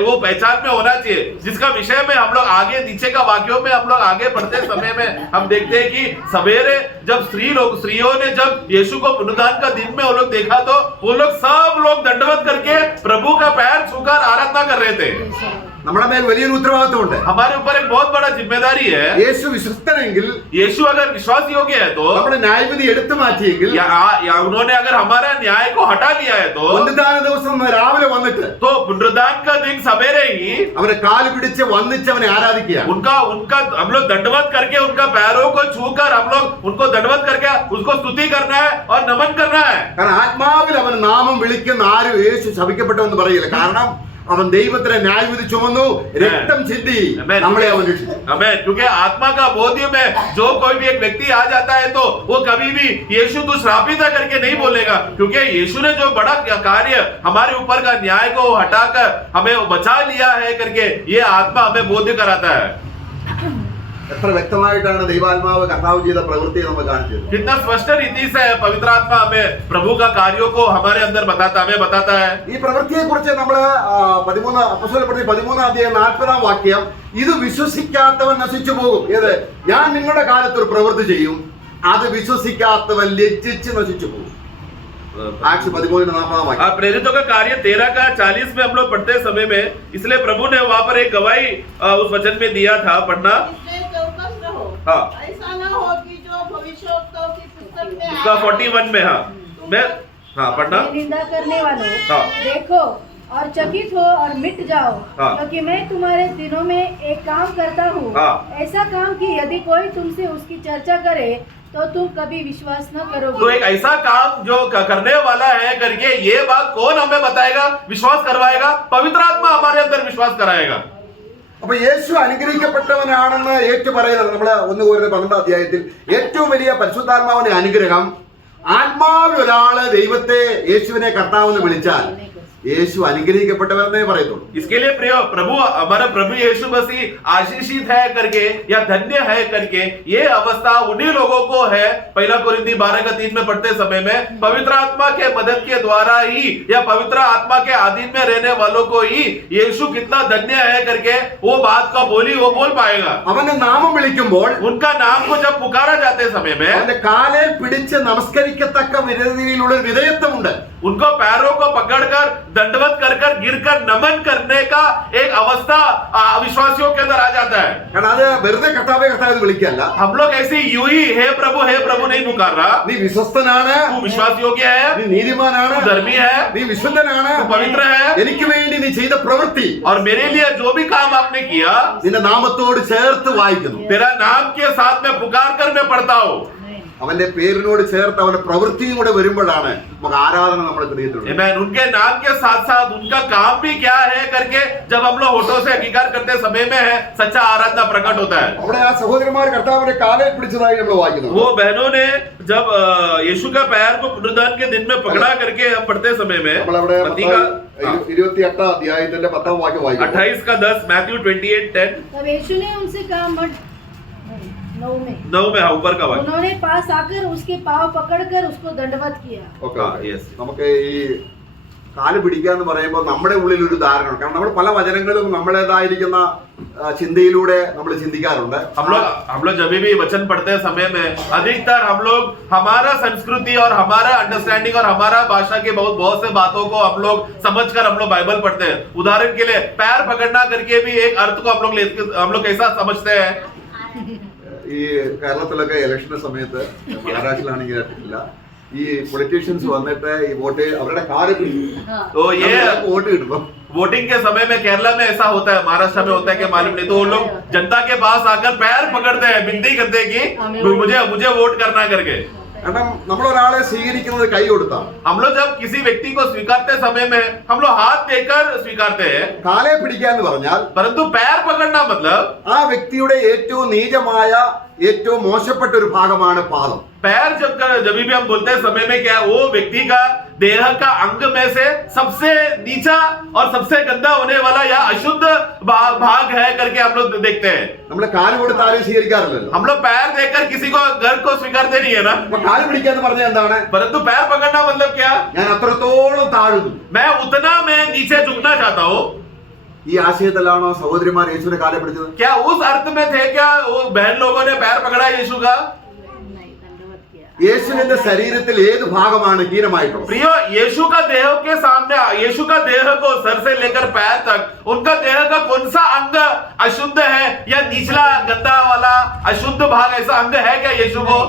वो पहचान में होना चाहिए. जिसका विषय में हम लोग आगे नीचे का वाक्यों में हम लोग आगे बढ़ते समय में हम देखते हैं कि सवेरे जब स्त्रियों ने जब यीशु को पुनरुत्थान का दिन में वो लोग देखा तो वो लोग सब लोग दंडवत करके प्रभु का पैर छूकर आराधना कर रहे थे. നമ്മുടെ മേൽ വലിയൊരു ഉത്തരവാദിത്വമുണ്ട്. हमारे ऊपर एक बहुत बड़ा जिम्मेदारी है. യേശു വിശ്വസ്തനെങ്കിൽ, यीशु अगर विश्वास योग्य है तो, നമ്മുടെ ന്യായവിധി എടുത്തു മാറ്റിയെങ്കിൽ, या उन्होंने अगर हमारा न्याय को हटा लिया है तो, പുനരുദ്ധാന ദിവസം രാവിലെ വന്നിട്ട് तो पुनरुत्थान का दिन सवेरे ही അവനെ കാല് പിടിച്ച് വന്നിച്ചവനെ ആരാധിക്കുക. उनका हम लोग दंडवत करके उनका पैरों को छूकर हम लोग उनको दंडवत करके उसको स्तुति करना है और नमन करना है. കാരണം ആത്മാവിൽ അവൻ നാമം വിളിക്കുന്ന ആരും യേശു ശപിക്കപ്പെട്ടവെന്ന് പറയില്ല. കാരണം അവൻ ദൈവത്തിനെ ന്യായവിധി ചുമന്നു, രക്തം ചിന്തി നമ്മളെ അവൻ രക്ഷിച്ചു. आमेन. क्योंकि आत्मा का बोध्य में जो कोई भी एक व्यक्ति आ जाता है तो वो कभी भी यीशु तू श्रापित है करके नहीं बोलेगा, क्योंकि यीशु ने जो बड़ा कार्य हमारे ऊपर का न्याय को हटाकर हमें बचा लिया है करके ये आत्मा हमें बोध्य कराता है. എത്ര വ്യക്തമായിട്ടാണ് ദൈവാത്മാവ് കർത്താവ് ചെയ്ത പ്രവൃത്തി നമ്മൾ കാണിച്ചത്. कितना स्पष्ट रीति से पवित्र आत्मा हमें प्रभु का कार्यों को हमारे अंदर हमें बताता है. ഈ പ്രവൃത്തിയെ കുറിച്ച് നമ്മള് 13 അധ്യായം 40-ാം വാക്യം, ഇത് വിശ്വസിക്കാത്തവൻ നശിച്ചു പോകും. ഏത്? ഞാൻ നിങ്ങളുടെ കാലത്ത് ഒരു പ്രവൃത്തി ചെയ്യും, അത് വിശ്വസിക്കാത്തവൻ ലജ്ജിച്ച് നശിച്ചു പോകും. ആക്സ് 13-40 വാക്യം. प्रेरितों का कार्य 13 का 40 में हम लोग पढ़ते समय में, इसलिए प्रभु ने वहां पर एक गवाही उस वचन में दिया था. पढ़ना हाँ, ऐसा न हो कि जो भविष्योक्ताओं की पुस्तक में उसका 41 में मैं पढ़ना. निंदा करने वालों, हाँ. देखो और चकित हो और मिट जाओ, हाँ. क्योंकि मैं तुम्हारे दिनों में एक काम करता हूँ, हाँ. ऐसा काम कि यदि कोई तुमसे उसकी चर्चा करे तो तुम कभी विश्वास न करोगे. तो एक ऐसा काम जो करने वाला है करके ये बात कौन हमें बताएगा, विश्वास करवाएगा? पवित्र आत्मा हमारे अंदर विश्वास कराएगा. അപ്പൊ യേശു അനുഗ്രഹിക്കപ്പെട്ടവനാണെന്ന് ഏറ്റു പറയുന്നത് നമ്മള് 1 Corinthians 12 അധ്യായത്തിൽ ഏറ്റവും വലിയ പരിശുദ്ധാത്മാവിന്റെ അനുഗ്രഹം, ആത്മാവിൽ ഒരാള് ദൈവത്തെ യേശുവിനെ കർത്താവെന്ന് വിളിച്ചാൽ യേശു അനുഗ്രഹിക്കപ്പെട്ടവരെന്നേ പറയത്തുള്ളൂ. इसके लिए प्रभु हमारा प्रभु यीशु मसीह आशीषित है करके या धन्य है करके ये अवस्था उन्हीं लोगों को है. 1 कोरिन्थी 12:3 में पढ़ते समय में पवित्र आत्मा के मदद के द्वारा ही या पवित्र आत्मा के अधीन में रहने वालों को ही यीशु कितना धन्य है करके वो बात का वो बोल पाएगा. അവന്റെ നാമം വിളിക്കുമ്പോൾ उनका नाम को जब पुकारा जाते समय में അവന്റെ കാലിൽ പിടിച്ച് നമസ്കരിക്കത്തക്ക രീതിയിലുള്ള ഒരു വിധേയത്വമുണ്ട്. उनको पैरों को पकड़कर दंडवत कर गिरकर नमन करने का एक अवस्था विश्वासियों के अंदर आ जाता है. കാരണം അത് വെറുതെ കർത്താവെ കർത്താവ് എന്ന് വിളിക്കല്ല. हम लोग ऐसे यूं ही हे प्रभु नहीं पुकार रहा. നീ വിശ്വസ്തനാണ്, तू विश्वास योग्य है, നീ നീതിമാനാണ്, तू धर्मी है, നീ വിശുദ്ധനാണ്, तू पवित्र है, എനിക്ക് വേണ്ടി നീ ചെയ്ത പ്രവൃത്തി और मेरे लिए जो भी काम आपने किया നിന്റെ നാമത്തോട് ചേർത്ത് വായിക്കുന്നു. तेरा नाम के साथ में पुकार कर मैं पढ़ता हूँ. അവന്റെ പേരിനോട് ചേർത്ത് അവന്റെ പ്രവൃത്തിയും കൂടെ വരുമ്പോഴാണ് നമുക്ക് ആരാധന നമ്മുടെ ഹൃദയത്തിലുള്ളത്. Amen. उनके नाम के साथ साथ उनका काम भी क्या है करके जब हम लोग होठों से अंगीकार करते समय में है सच्चा आराधना प्रकट होता है. അവിടെ ആ സഹോദരന്മാർ കർത്താവിന്റെ കാലിൽ പിടിച്ചതായി നമ്മൾ വായിക്കുന്നു. वो बहनों ने जब यीशु का पैर को पुनरुत्थान के दिन में पकड़ा करके हम पढ़ते समय में നമ്മളവിടെ मत्ती का 28 അധ്യായത്തിന്റെ 10-ാം വാക്യം വായിക്കുന്നു. 28 का 10 मैथ्यू 28:10 तब यीशु ने उनसे कहा, मत 9 में ऊपर का वाक्य. उन्होंने पास आकर उसके पाँव पकड़कर उसको दंडवत किया. Okay, yes. നമുക്ക് ഈ കാല് പിടിക്കുക എന്ന് പറയുമ്പോൾ നമ്മുടെ ഉള്ളിൽ ഒരു ധാരണ, കാരണം നമ്മൾ പല വചനങ്ങളും നമ്മളേതായിരിക്കുന്ന ചിന്തയിലൂടെ നമ്മൾ ചിന്തിക്കാറുണ്ട്. हम लोग जब भी वचन पढ़ते समय में अधिकतर हम लोग हमारा संस्कृति और हमारा अंडरस्टैंडिंग और हमारा भाषा के बहुत से बातों को हम लोग समझकर हम लोग बाइबल पढ़ते हैं. उदाहरण के लिए पैर पकड़ना करके भी एक अर्थ को हम लोग कैसा समझते हैं. ഈ കേരളത്തിലൊക്കെ ഇലക്ഷന്റെ സമയത്ത്, മഹാരാഷ്ട്രയിലാണെങ്കിൽ ഇല്ല, ഈ പൊളിറ്റീഷ്യൻസ് വന്നിട്ട് ഈ വോട്ട് അവരുടെ കാല് तो ये വോട്ട് കിട്ടും. वोटिंग के समय में केरला में ऐसा होता है, महाराष्ट्र में होता है कि मालूम नहीं, तो वो लोग जनता के पास आकर पैर पकड़ते हैं, विनती करते हैं कि मुझे वोट करना करके. കാരണം നമ്മൾ ഒരാളെ സ്വീകരിക്കുന്നത് കൈ കൊടുത്താണ്. हम लोग जब किसी व्यक्ति को स्वीकारते समय में हम लोग हाथ देकर स्वीकारते हैं. കാലെ പിടിക്കുക എന്ന് പറഞ്ഞാൽ, परंतु पैर पकड़ना मतलब ആ വ്യക്തിയുടെ ഏറ്റവും നീചമായ, ഏറ്റവും മോശപ്പെട്ട ഒരു ഭാഗമാണ് പാദം. पैर जब भी हम बोलते हैं समय में क्या, वो व्यक्ति का देह का अंग में से सबसे नीचा और सबसे गंदा होने वाला या अशुद्ध भाग है करके हम लोग देखते हैं. നമ്മൾ കാല് കൊടുത്ത് ആരെയും സ്വീകരിക്കാറില്ലല്ലോ. हम लोग पैर देकर किसी को घर को स्वीकारते नहीं है ना. അപ്പൊ കാല് പിടിക്കുക എന്ന് പറഞ്ഞാൽ എന്താണ്? परंतु पैर पकड़ना मतलब क्या, ഞാൻ അത്രത്തോളം താഴുന്നു. मैं उतना मैं नीचे झुकना चाहता हूँ. ഈ ആശയത്തിലാണോ സഹോദരിമാർ യേശുവിനെ കാലെ പിടിച്ചത്? क्या उस अर्थ में थे क्या वो बहन लोगों ने पैर पकड़ा यीशु का? യേശുവിന്റെ ശരീരത്തിൽ ഏത് ഭാഗമാണ് ഹീനമായിട്ടുള്ളത്? प्रियो, यीशु का देह के सामने, यीशु का देह को सर से लेकर पैर तक उनका देह का कौन सा अंग अशुद्ध है या निचला गंदा वाला अशुद्ध भाग ऐसा अंग है क्या यीशु को?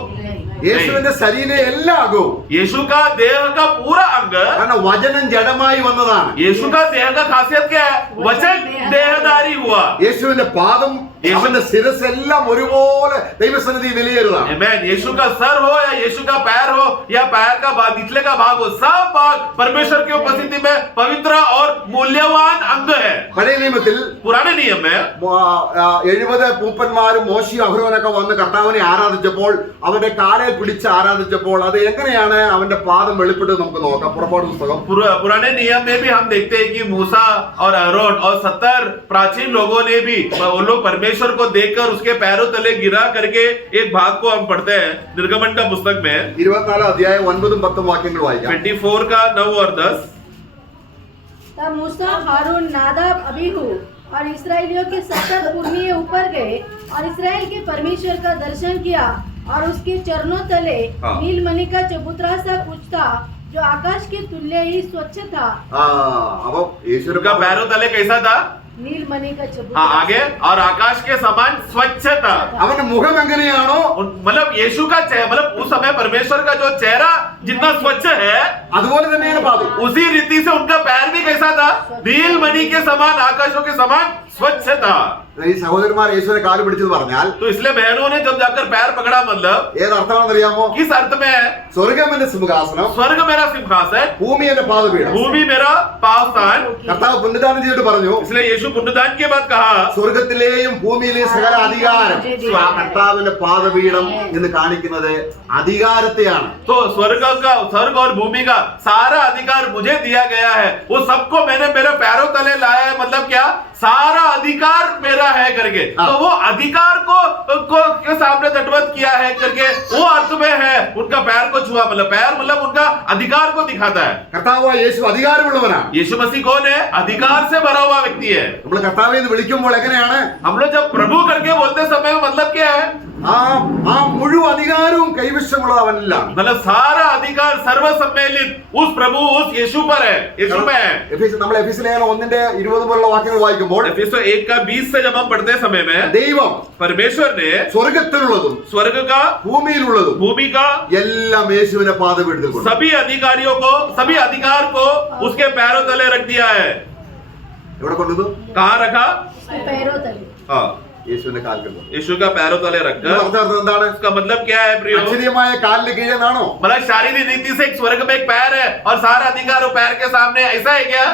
യേശുവിന്റെ ശരീരം എല്ലാ അംഗവും, यीशु का देह का पूरा अंग, കാരണം വചനം ജഡമായി വന്നതാണ്. यीशु का देह का खासियत क्या है, वचन देहधारी हुआ. യേശുവിന്റെ പാദം, അവന്റെ ശിരസ് എല്ലാം ഒരുപോലെ ദൈവസന്നിധി വിലയേറുന്നതാണ്. आमेन. यीशु का सर हो या यीशु का पैर हो या पैर का निचले का भाग हो, सब भाग परमेश्वर की उपस्थिति में पवित्र और मूल्यवान अंग है. പഴയ നിയമത്തിൽ पुराने नियम में 70 പൂപ്പന്മാരും മോശയും അഹരോനൊക്കെ വന്ന് കർത്താവിനെ ആരാധിച്ചപ്പോൾ, അവന്റെ കാലെ പിടിച്ച് ആരാധിച്ചപ്പോൾ, അത് എങ്ങനെയാണ് അവന്റെ പാദം വെളിപ്പെട്ടത് നമുക്ക് നോക്കാം. പുറപ്പാട് പുസ്തകം पुराने नियम में भी हम देखते हैं कि मूसा और अहरोन और 70 प्राचीन लोगों ने भी, वो लोग परमेश्वर को देखकर उसके पैरों तले गिरा करके एक भाग को हम पढ़ते हैं निर्गमन का पुस्तक में 24 അധ്യായം 9-10 വാക്യങ്ങൾ വായിക്കാം. 24 का 9 और 10. तब मूसा, हारून, नादाब, अबीहू और इसराइलियों के 70 पुरनिये ऊपर गए और इसराइल के परमेश्वर का दर्शन किया और उसके चरणों तले हाँ। नीलमणि का चबूतरा सा कुछ था जो आकाश के तुल्य ही स्वच्छ था. അപ്പൊ യേശുവിന്റെ उनका पैरों तले कैसा था? नीलमणि का हाँ, चबूतरा आगे, और आकाश के समान स्वच्छ था. അവന്റെ മുഖം എങ്ങനെയാണോ, मतलब यीशु का चेहरा, मतलब उस समय परमेश्वर का जो चेहरा जितना स्वच्छ है, അതുപോലെ തന്നെയാണ് പാദം. उसी रीति से उनका पैर भी कैसा था? नीलमणि के समान, आकाशों के समान स्वच्छ था. ഈ സഹോദരന്മാർ യേശുവിനെ കാല് പിടിച്ചെന്ന് പറഞ്ഞാൽ तो इसलिए बहनों ने जब जाकर पैर पकड़ा, मतलब ഏതർത്ഥമാണെന്നറിയാമോ? किस अर्थ में है? സ്വർഗം എന്റെ സിംഹാസനം, स्वर्ग मेरा सिंहासन, ഭൂമി എന്റെ പാദപീഠം. भूमि मेरा पाव स्थान. കർത്താവ് പുണ്യദാനം ചെയ്തിട്ട് പറഞ്ഞു, इसलिए यीशु पुण्यदान के बाद कहा, സ്വർഗത്തിലെയും ഭൂമിയിലെയും സകല അധികാരം. ആ കർത്താവിന്റെ പാദപീഠം എന്ന് കാണിക്കുന്നത് അധികാരത്തെയാണ്. तो स्वर्ग और भूमि का सारा अधिकार मुझे दिया गया है, वो सबको मैंने मेरे पैरों तले लाया है. मतलब क्या, सारा अधिकार मेरा है करके. तो वो अधिकार को के सामने दंडवत किया है करके वो अर्थ में है. उनका पैर को छुआ, मतलब पैर मतलब उनका अधिकार को दिखाता है. കർത്താവായ യേശു അധികാരമുള്ളവനാണ്. यीशु मसीह कौन है? अधिकार से भरा हुआ व्यक्ति है. നമ്മൾ കർത്താവെ എന്ന് വിളിക്കുമ്പോൾ എങ്ങനെയാണ്? हम लोग जब प्रभु करके बोलते समय मतलब क्या है? ആ മുഴുവൻ അധികാരവും കൈവശമുള്ളത് അവനിലാണ്. मतलब सारा अधिकार सर्वसम्मिलित उस प्रभु, उस यीशु पर है, यीशु में है. നമ്മൾ എഫെസ്യ ലേഖനം 1:20 പോലുള്ള വാക്യങ്ങൾ വായിക്കുമ്പോൾ, एफिसों 1 का 20 से जब हम पढ़ते समय में, ദൈവം परमेश्वर ने സ്വർഗത്തിലുള്ളതും स्वर्ग का, ഭൂമിയിലുള്ളതും भूमि का, എല്ലാം യേശുവിന്റെ പാദപീഠത്തിൽ കൊടുത്തു. सभी अधिकारियों को, सभी अधिकार को उसके पैरों तले रख दिया है. എവിടെ കൊണ്ടുവന്നു? कहाँ रखा? उसके पैरों तले. हाँ, യേശുവിന്റെ കാൽക്കൽ. यीशु का पैरों तले ഇത് रखकर. പറഞ്ഞ എന്താണ്? उसका मतलब क्या है प्रियो? അക്ഷരീയമായ കാലിന് കീഴെന്നാണോ? मतलब शारीरिक रीति से एक स्वर्ग में एक पैर है और सारा अधिकार वो पैर के सामने, ऐसा है क्या?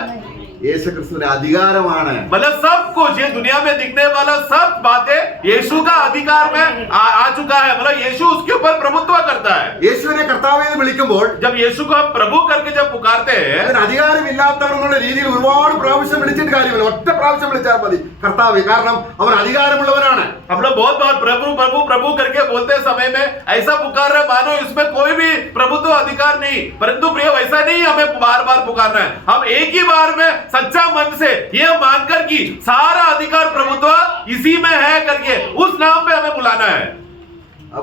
യേശു ക്രിസ്തുവിന്റെ അധികാരമാണ്. मतलब सब कुछ ये दुनिया में दिखने वाला सब बातें यीशु का अधिकार में आ चुका है. मतलब यीशु उसके ऊपर प्रभुत्व करता है. യേശുവിനെ കർത്താവേ എന്ന് വിളിക്കുമ്പോൾ जब यीशु को हम प्रभु करके जब पुकारते हैं, അതിന് അധികാരമില്ലാത്തവർ എന്നുള്ള രീതിയിൽ ഒരുപാട് പ്രാവശ്യം വിളിച്ചിട്ട് കാര്യമില്ല. ഒറ്റ പ്രാവശ്യം വിളിച്ചാൽ മതി കർത്താവേ, കാരണം അവൻ അധികാരമുള്ളവനാണ്. हम लोग बहुत बार प्रभु प्रभु प्रभु करके बोलते समय में ऐसा पुकार रहे मानो इसमें कोई भी प्रभुत्व अधिकार नहीं. परंतु प्रिय वैसा नहीं, हमें बार बार पुकारना है. हम एक ही बार में सच्चा मन से ये मानकर कि सारा अधिकार प्रभुत्व इसी में है करके उस नाम पे हमें बुलाना है.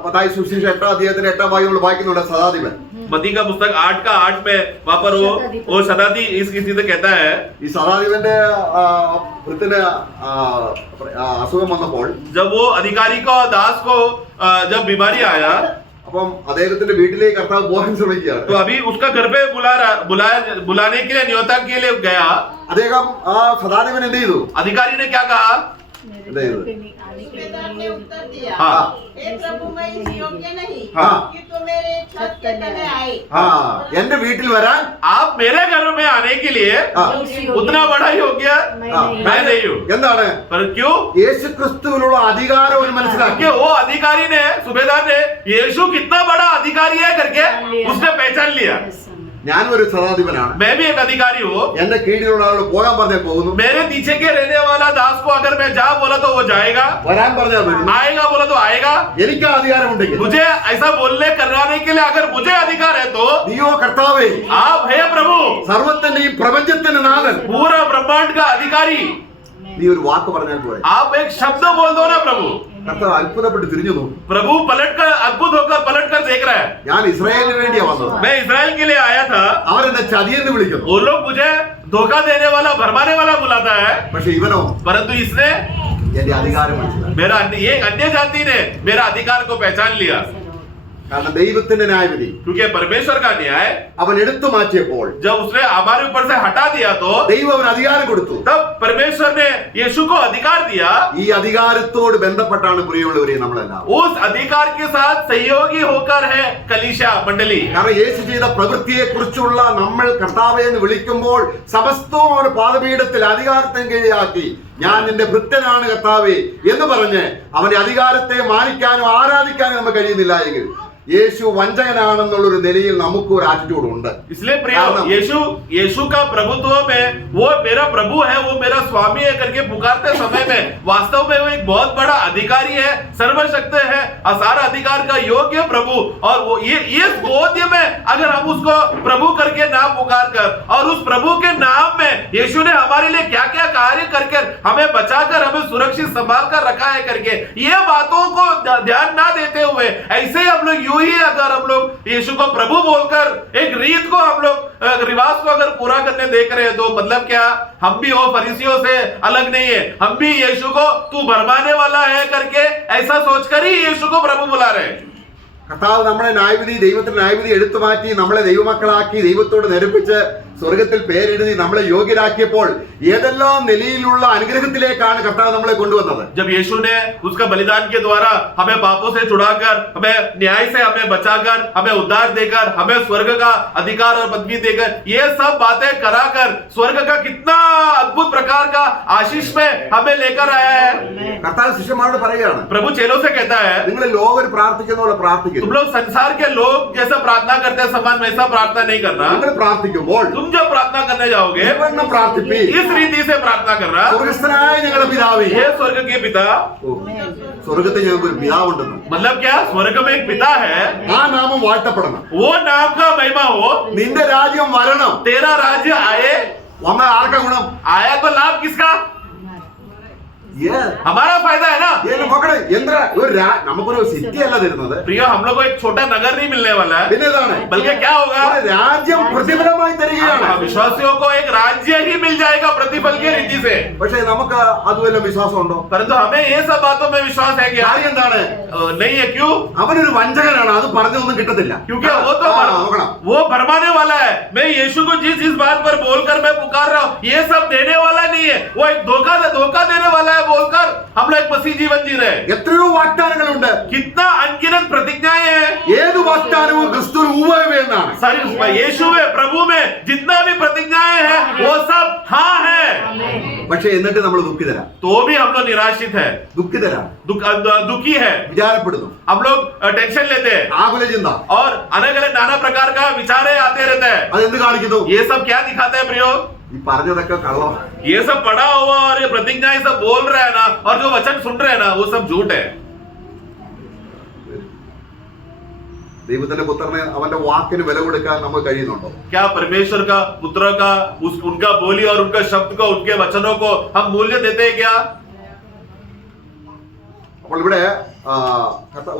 മത്തായി സുവിശേഷം 8-ാം അധ്യായത്തിന്റെ 8-ാം വാക്യം നമ്മൾ വായിക്കുന്നുണ്ട്. സദാധിപൻ, मत्ती का पुस्तक 8 में वहां पर वो शताब्दी इस किसी से कहता है, ഈ സദാധിപന്റെ വൃത്തിന് അസുഖം വന്നപ്പോൾ जब वो अधिकारी को दास को जब बीमारी आया, അപ്പം അദ്ദേഹത്തിന്റെ വീട്ടിലേക്ക് കർത്താവ് പോകാൻ ശ്രമിക്കുകയാണ്. तो अभी उसका घर पे बुलाने के लिए न्योता के लिए गया. അദ്ദേഹം ആ സദാധിപൻ എന്ത് ചെയ്തു? अधिकारी ने क्या कहा? मेरे घर पे नहीं आने के सूबेदार ने लिए उत्तर दिया, हाँ. हे प्रभु, मैं इस योग्य नहीं हाँ. कि तुम मेरे छत के तले आए. ആ എന്റെ വീട്ടിൽ വരാൻ आप मेरे घर में आने के लिए ആ, उतना बड़ा योग्य मैं नहीं हूँ. എന്താണ്? पर क्यों? യേശു ക്രിസ്തുവിനുള്ള അധികാരം ഒരു മനസ്സിലാക്കി. कि वो अधिकारी ने, सूबेदार ने यीशु कितना बड़ा अधिकारी है करके उसने पहचान लिया. ഞാനും ഒരു സദാധിപനാണ്. मैं भी एक अधिकारी हूँ. എന്റെ കീഴിലുള്ള ആളോട് പോകാൻ പറഞ്ഞാൽ പോകുന്നു, मेरे नीचे के रहने वाला दास को अगर मैं जा बोला तो वो जाएगा, വരാൻ പറഞ്ഞാൽ വരും. आएगा बोला तो आएगा. എനിക്ക് ആ അധികാരമുണ്ടെങ്കിൽ मुझे ऐसा बोलने करवाने के लिए अगर मुझे अधिकार है तो നീയോ കർത്താവേ, आप है प्रभु, സർവത്തിന്റെ ഈ പ്രപഞ്ചത്തിന്റെ നാഥൻ, पूरा ब्रह्मांड का अधिकारी. നീ ഒരു വാക്ക് പറഞ്ഞാൽ പോരെ. आप एक शब्द बोल दो ना प्रभु. കർത്താവ് അത്ഭുതപ്പെട്ട് തിരിഞ്ഞു നോക്കും. प्रभु पलटकर अद्भुत होकर पलटकर देख रहा है. ഞാൻ ഇസ്രായേലിന് വേണ്ടിയാ വന്നത്. मैं इस्राएल के लिए आया था. അവരെന്നെ ചതിയെന്ന് വിളിക്കുന്നു. वो लोग मुझे धोखा देने वाला, भरमाने वाला बुलाता है. പക്ഷെ ഇവനോ परंतु इसने എന്റെ അധികാരം മനസ്സിലാക്കി. मेरा ये अन्य जाति ने मेरा अधिकार को पहचान लिया. കാരണം ദൈവത്തിന്റെ ന്യായവിധി क्योंकि परमेश्वर का न्याय അവൻ എടുത്തു മാറ്റിയപ്പോൾ जब उसने हमारे ऊपर से हटा दिया तो ദൈവം അവന് അധികാരം കൊടുത്തു. तब परमेश्वर ने यीशु को अधिकार दिया. ഈ അധികാരത്തോട് ബന്ധപ്പെട്ടാണ് പ്രിയമുള്ളവരെ നമ്മളെല്ലാം. उस अधिकार के साथ सहयोगी होकर है कलीसिया मंडली. കാരണം യേശു ചെയ്ത പ്രവൃത്തിയെ കുറിച്ചുള്ള നമ്മൾ കർത്താവേ എന്ന് വിളിക്കുമ്പോൾ സമസ്തവും അവന്റെ പാദപീഠത്തിൽ അധികാരത്തിന് കീഴിലാക്കി ഞാൻ നിന്റെ ഭൃത്യനാണ് കർത്താവേ എന്ന് പറഞ്ഞ് അവന്റെ അധികാരത്തെ മാനിക്കാനും ആരാധിക്കാനും നമുക്ക് കഴിയുന്നില്ല എങ്കിൽ യേശു വഞ്ചകനാണെന്നുള്ളൊരു നിലയിൽ നമുക്ക് ഒരു ആറ്റിറ്റ്യൂഡ് ഉണ്ട്. इसलिए प्रिय यीशु का प्रभुत्व में वो मेरा प्रभु है, वो मेरा स्वामी है करके पुकारते समय में वास्तव में वो एक बहुत बड़ा अधिकारी है, सर्वशक्त है, असार अधिकार का योग्य प्रभु. और वो ये बोध्य में अगर हम उसको प्रभु करके नाम पुकार कर और उस प्रभु के नाम में यीशु ने हमारे लिए क्या क्या कार्य करके हमें बचाकर हमें सुरक्षित संभाल कर रखा है करके ये बातों को ध्यान ना देते हुए ऐसे ही हम लोग यूं ही अगर हम लोग यीशु को प्रभु बोलकर एक रीत को हम लोग रिवाज को अगर पूरा करने देख रहे हैं तो मतलब क्या, हम भी वो फरीसियों से अलग नहीं है. हम भी यीशु को तू भरमाने वाला है करके ऐसा सोचकर ही यीशु को प्रभु बुला रहे हैं. കർത്താവ് നമ്മളെ ന്യായവിധി, ദൈവത്തിന്റെ ന്യായവിധി എടുത്തു മാറ്റി നമ്മളെ ദൈവമക്കളാക്കി ദൈവത്തോട് നിരപ്പിച്ച് സ്വർഗത്തിൽ പേരെഴുതി നമ്മളെ യോഗ്യരാക്കിയപ്പോൾ ഏതെല്ലാം നിലയിലുള്ള അനുഗ്രഹത്തിലേക്കാണ് കർത്താവ് നമ്മളെ കൊണ്ടുവന്നത്. जब यीशु ने उसका बलिदान के द्वारा हमें पापों से छुड़ाकर, हमें न्याय से हमें बचाकर, हमें उद्धार देकर, हमें स्वर्ग का अधिकार और पदवी देकर ये सब बातें कराकर स्वर्ग का कितना अद्भुत प्रकार का आशीष में हमें लेकर आया है. കർത്താവ് ശിഷ്യന്മാരോട് പറയുകയാണ്, प्रभु चेलों से कहता है, നിങ്ങൾ ലോകർ പ്രാർത്ഥിക്കുന്ന പോലെ പ്രാർത്ഥിക്കുന്നു. तुम लोग संसार के लोग जैसा प्रार्थना करते हैं समान वैसा प्रार्थना नहीं करना. നിങ്ങൾ പ്രാർത്ഥിക്കുമ്പോൾ तुम जब प्रार्थना करने जाओगे ഇവണ്ണം പ്രാർത്ഥിപ്പീൻ. इस रीति से प्रार्थना करना, സ്വർഗസ്ഥനായ ഞങ്ങളുടെ പിതാവേ. हे स्वर्ग के पिता. ഓ, സ്വർഗത്തിൽ ഞങ്ങൾക്ക് ഒരു പിതാവുണ്ടെന്ന്. मतलब क्या, स्वर्ग में एक पिता है, ആ നാമം വാഴ്ത്തപ്പെടണം. वो नाम का महिमा हो, നിന്റെ രാജ്യം വരണം. तेरा राज्य आए. വന്നാൽ ആർക്കാ ഗുണം? आया तो लाभ किसका? हमारा फायदा है ना. നോക്കണേ, എന്താ നമുക്കൊരു സിറ്റി അല്ല തരുന്നത്, प्रिय, हम लोग को एक छोटा नगर नहीं मिलने वाला है, പിന്നെ ഇതാണ് बल्कि क्या होगा, ഒരു രാജ്യം പ്രതിഫലമായി തരികയാണ്. विश्वासियों को एक राज्य ही मिल जाएगा प्रतिफल की रीति से। പക്ഷേ നമുക്ക് അതുവല്ല വിശ്വാസമുണ്ടോ? परंतु हमें ये सब बातों में विश्वास है क्या? കാര്യം എന്താണ്? नहीं है। क्यों? അവനൊരു വഞ്ചകനാണ്, അത് പറഞ്ഞൊന്നും കിട്ടത്തില്ല. क्योंकि वो तो നോക്കണം, वो भरमाने वाला है। मैं यीशु को जिस बात पर बोलकर मैं पुकार रहा हूँ, ये सब देने वाला नहीं है। वो एक धोखा देने वाला है बोलकर हम लोग एक मसीह जीवन जी रहे हैं। എത്രയോ വാഗ്ദാനങ്ങളുണ്ട്. कितना अनगिनत प्रतिज्ञाएं हैं। ഏത് വാഗ്ദാനവും ക്രിസ്തുവിൽ ഉവ്വ് എന്നാണ്. सारी यीशु में, प्रभु में जितना भी प्रतिज्ञाएं हैं वो सब हाँ है। പക്ഷെ എന്നിട്ട് നമ്മൾ ദുഃഖിതരാ. तो भी हम लोग निराशित है, ദുഃഖിതരാണ്, दुखी है, വിചാരപ്പെടുന്നു, हम लोग टेंशन लेते हैं ആകുല ചിന്ത. और अलग अलग नाना प्रकार का विचारे आते रहते हैं। അതെന്ത് കാണിക്കുന്നു? ये सब क्या दिखाते हैं प्रियो? ഈ പറഞ്ഞതൊക്കെ കള്ളമാണ്. ये सब पढ़ा हुआ और ये प्रतिज्ञाएं सब बोल रहे हैं ना, और जो वचन सुन रहे हैं ना, वो सब झूठ है। ദൈവത്തിന്റെ പുത്രനെ അവന്റെ വാക്കിന് വില കൊടുക്കാൻ നമുക്ക് കഴിയുന്നുണ്ടോ? क्या परमेश्वर का पुत्र का उनका बोली और उनका शब्द को, उनके वचनों को हम मूल्य देते हैं क्या? അപ്പോൾ ഇവിടെ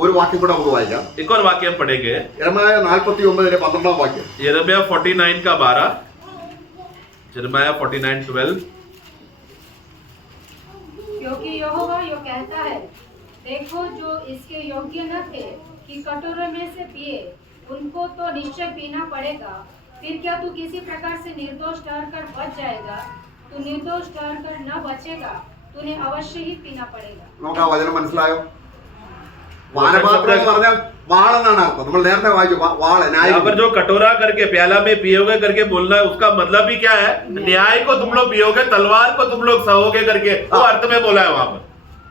ഒരു വാക്യം കൂടെ നമുക്ക് വായിക്കാം. एक और वाक्य हम पढ़ेंगे, യെരമ്യായ 49:12 വാക്യം. यिर्मयाह 49 का 12, यिर्मयाह 49:12। क्योंकि यहोवा यो कहता है, देखो जो इसके योग्य न थे कि कटोरे में से पिए, उनको तो निश्चय पीना पड़ेगा। फिर क्या तू किसी प्रकार से निर्दोष ठहरकर बच जाएगा? तू निर्दोष ठहरकर न बचेगा, तूने अवश्य ही पीना पड़ेगा। നമുക്ക് ആ വചനം മനസ്സിലായോ? പാനപാത്രം എന്ന് പറഞ്ഞാൽ വാളെന്നാണ് അർത്ഥം. നമ്മൾ നേരത്തെ വായിച്ചു വാള, ന്യായം. यहाँ पर जो कटोरा करके प्याला में पियोगे करके बोलना है, उसका मतलब भी क्या है? न्याय को तुम लोग पियोगे, तलवार को तुम लोग सहोगे करके वो अर्थ में बोला है वहां पर।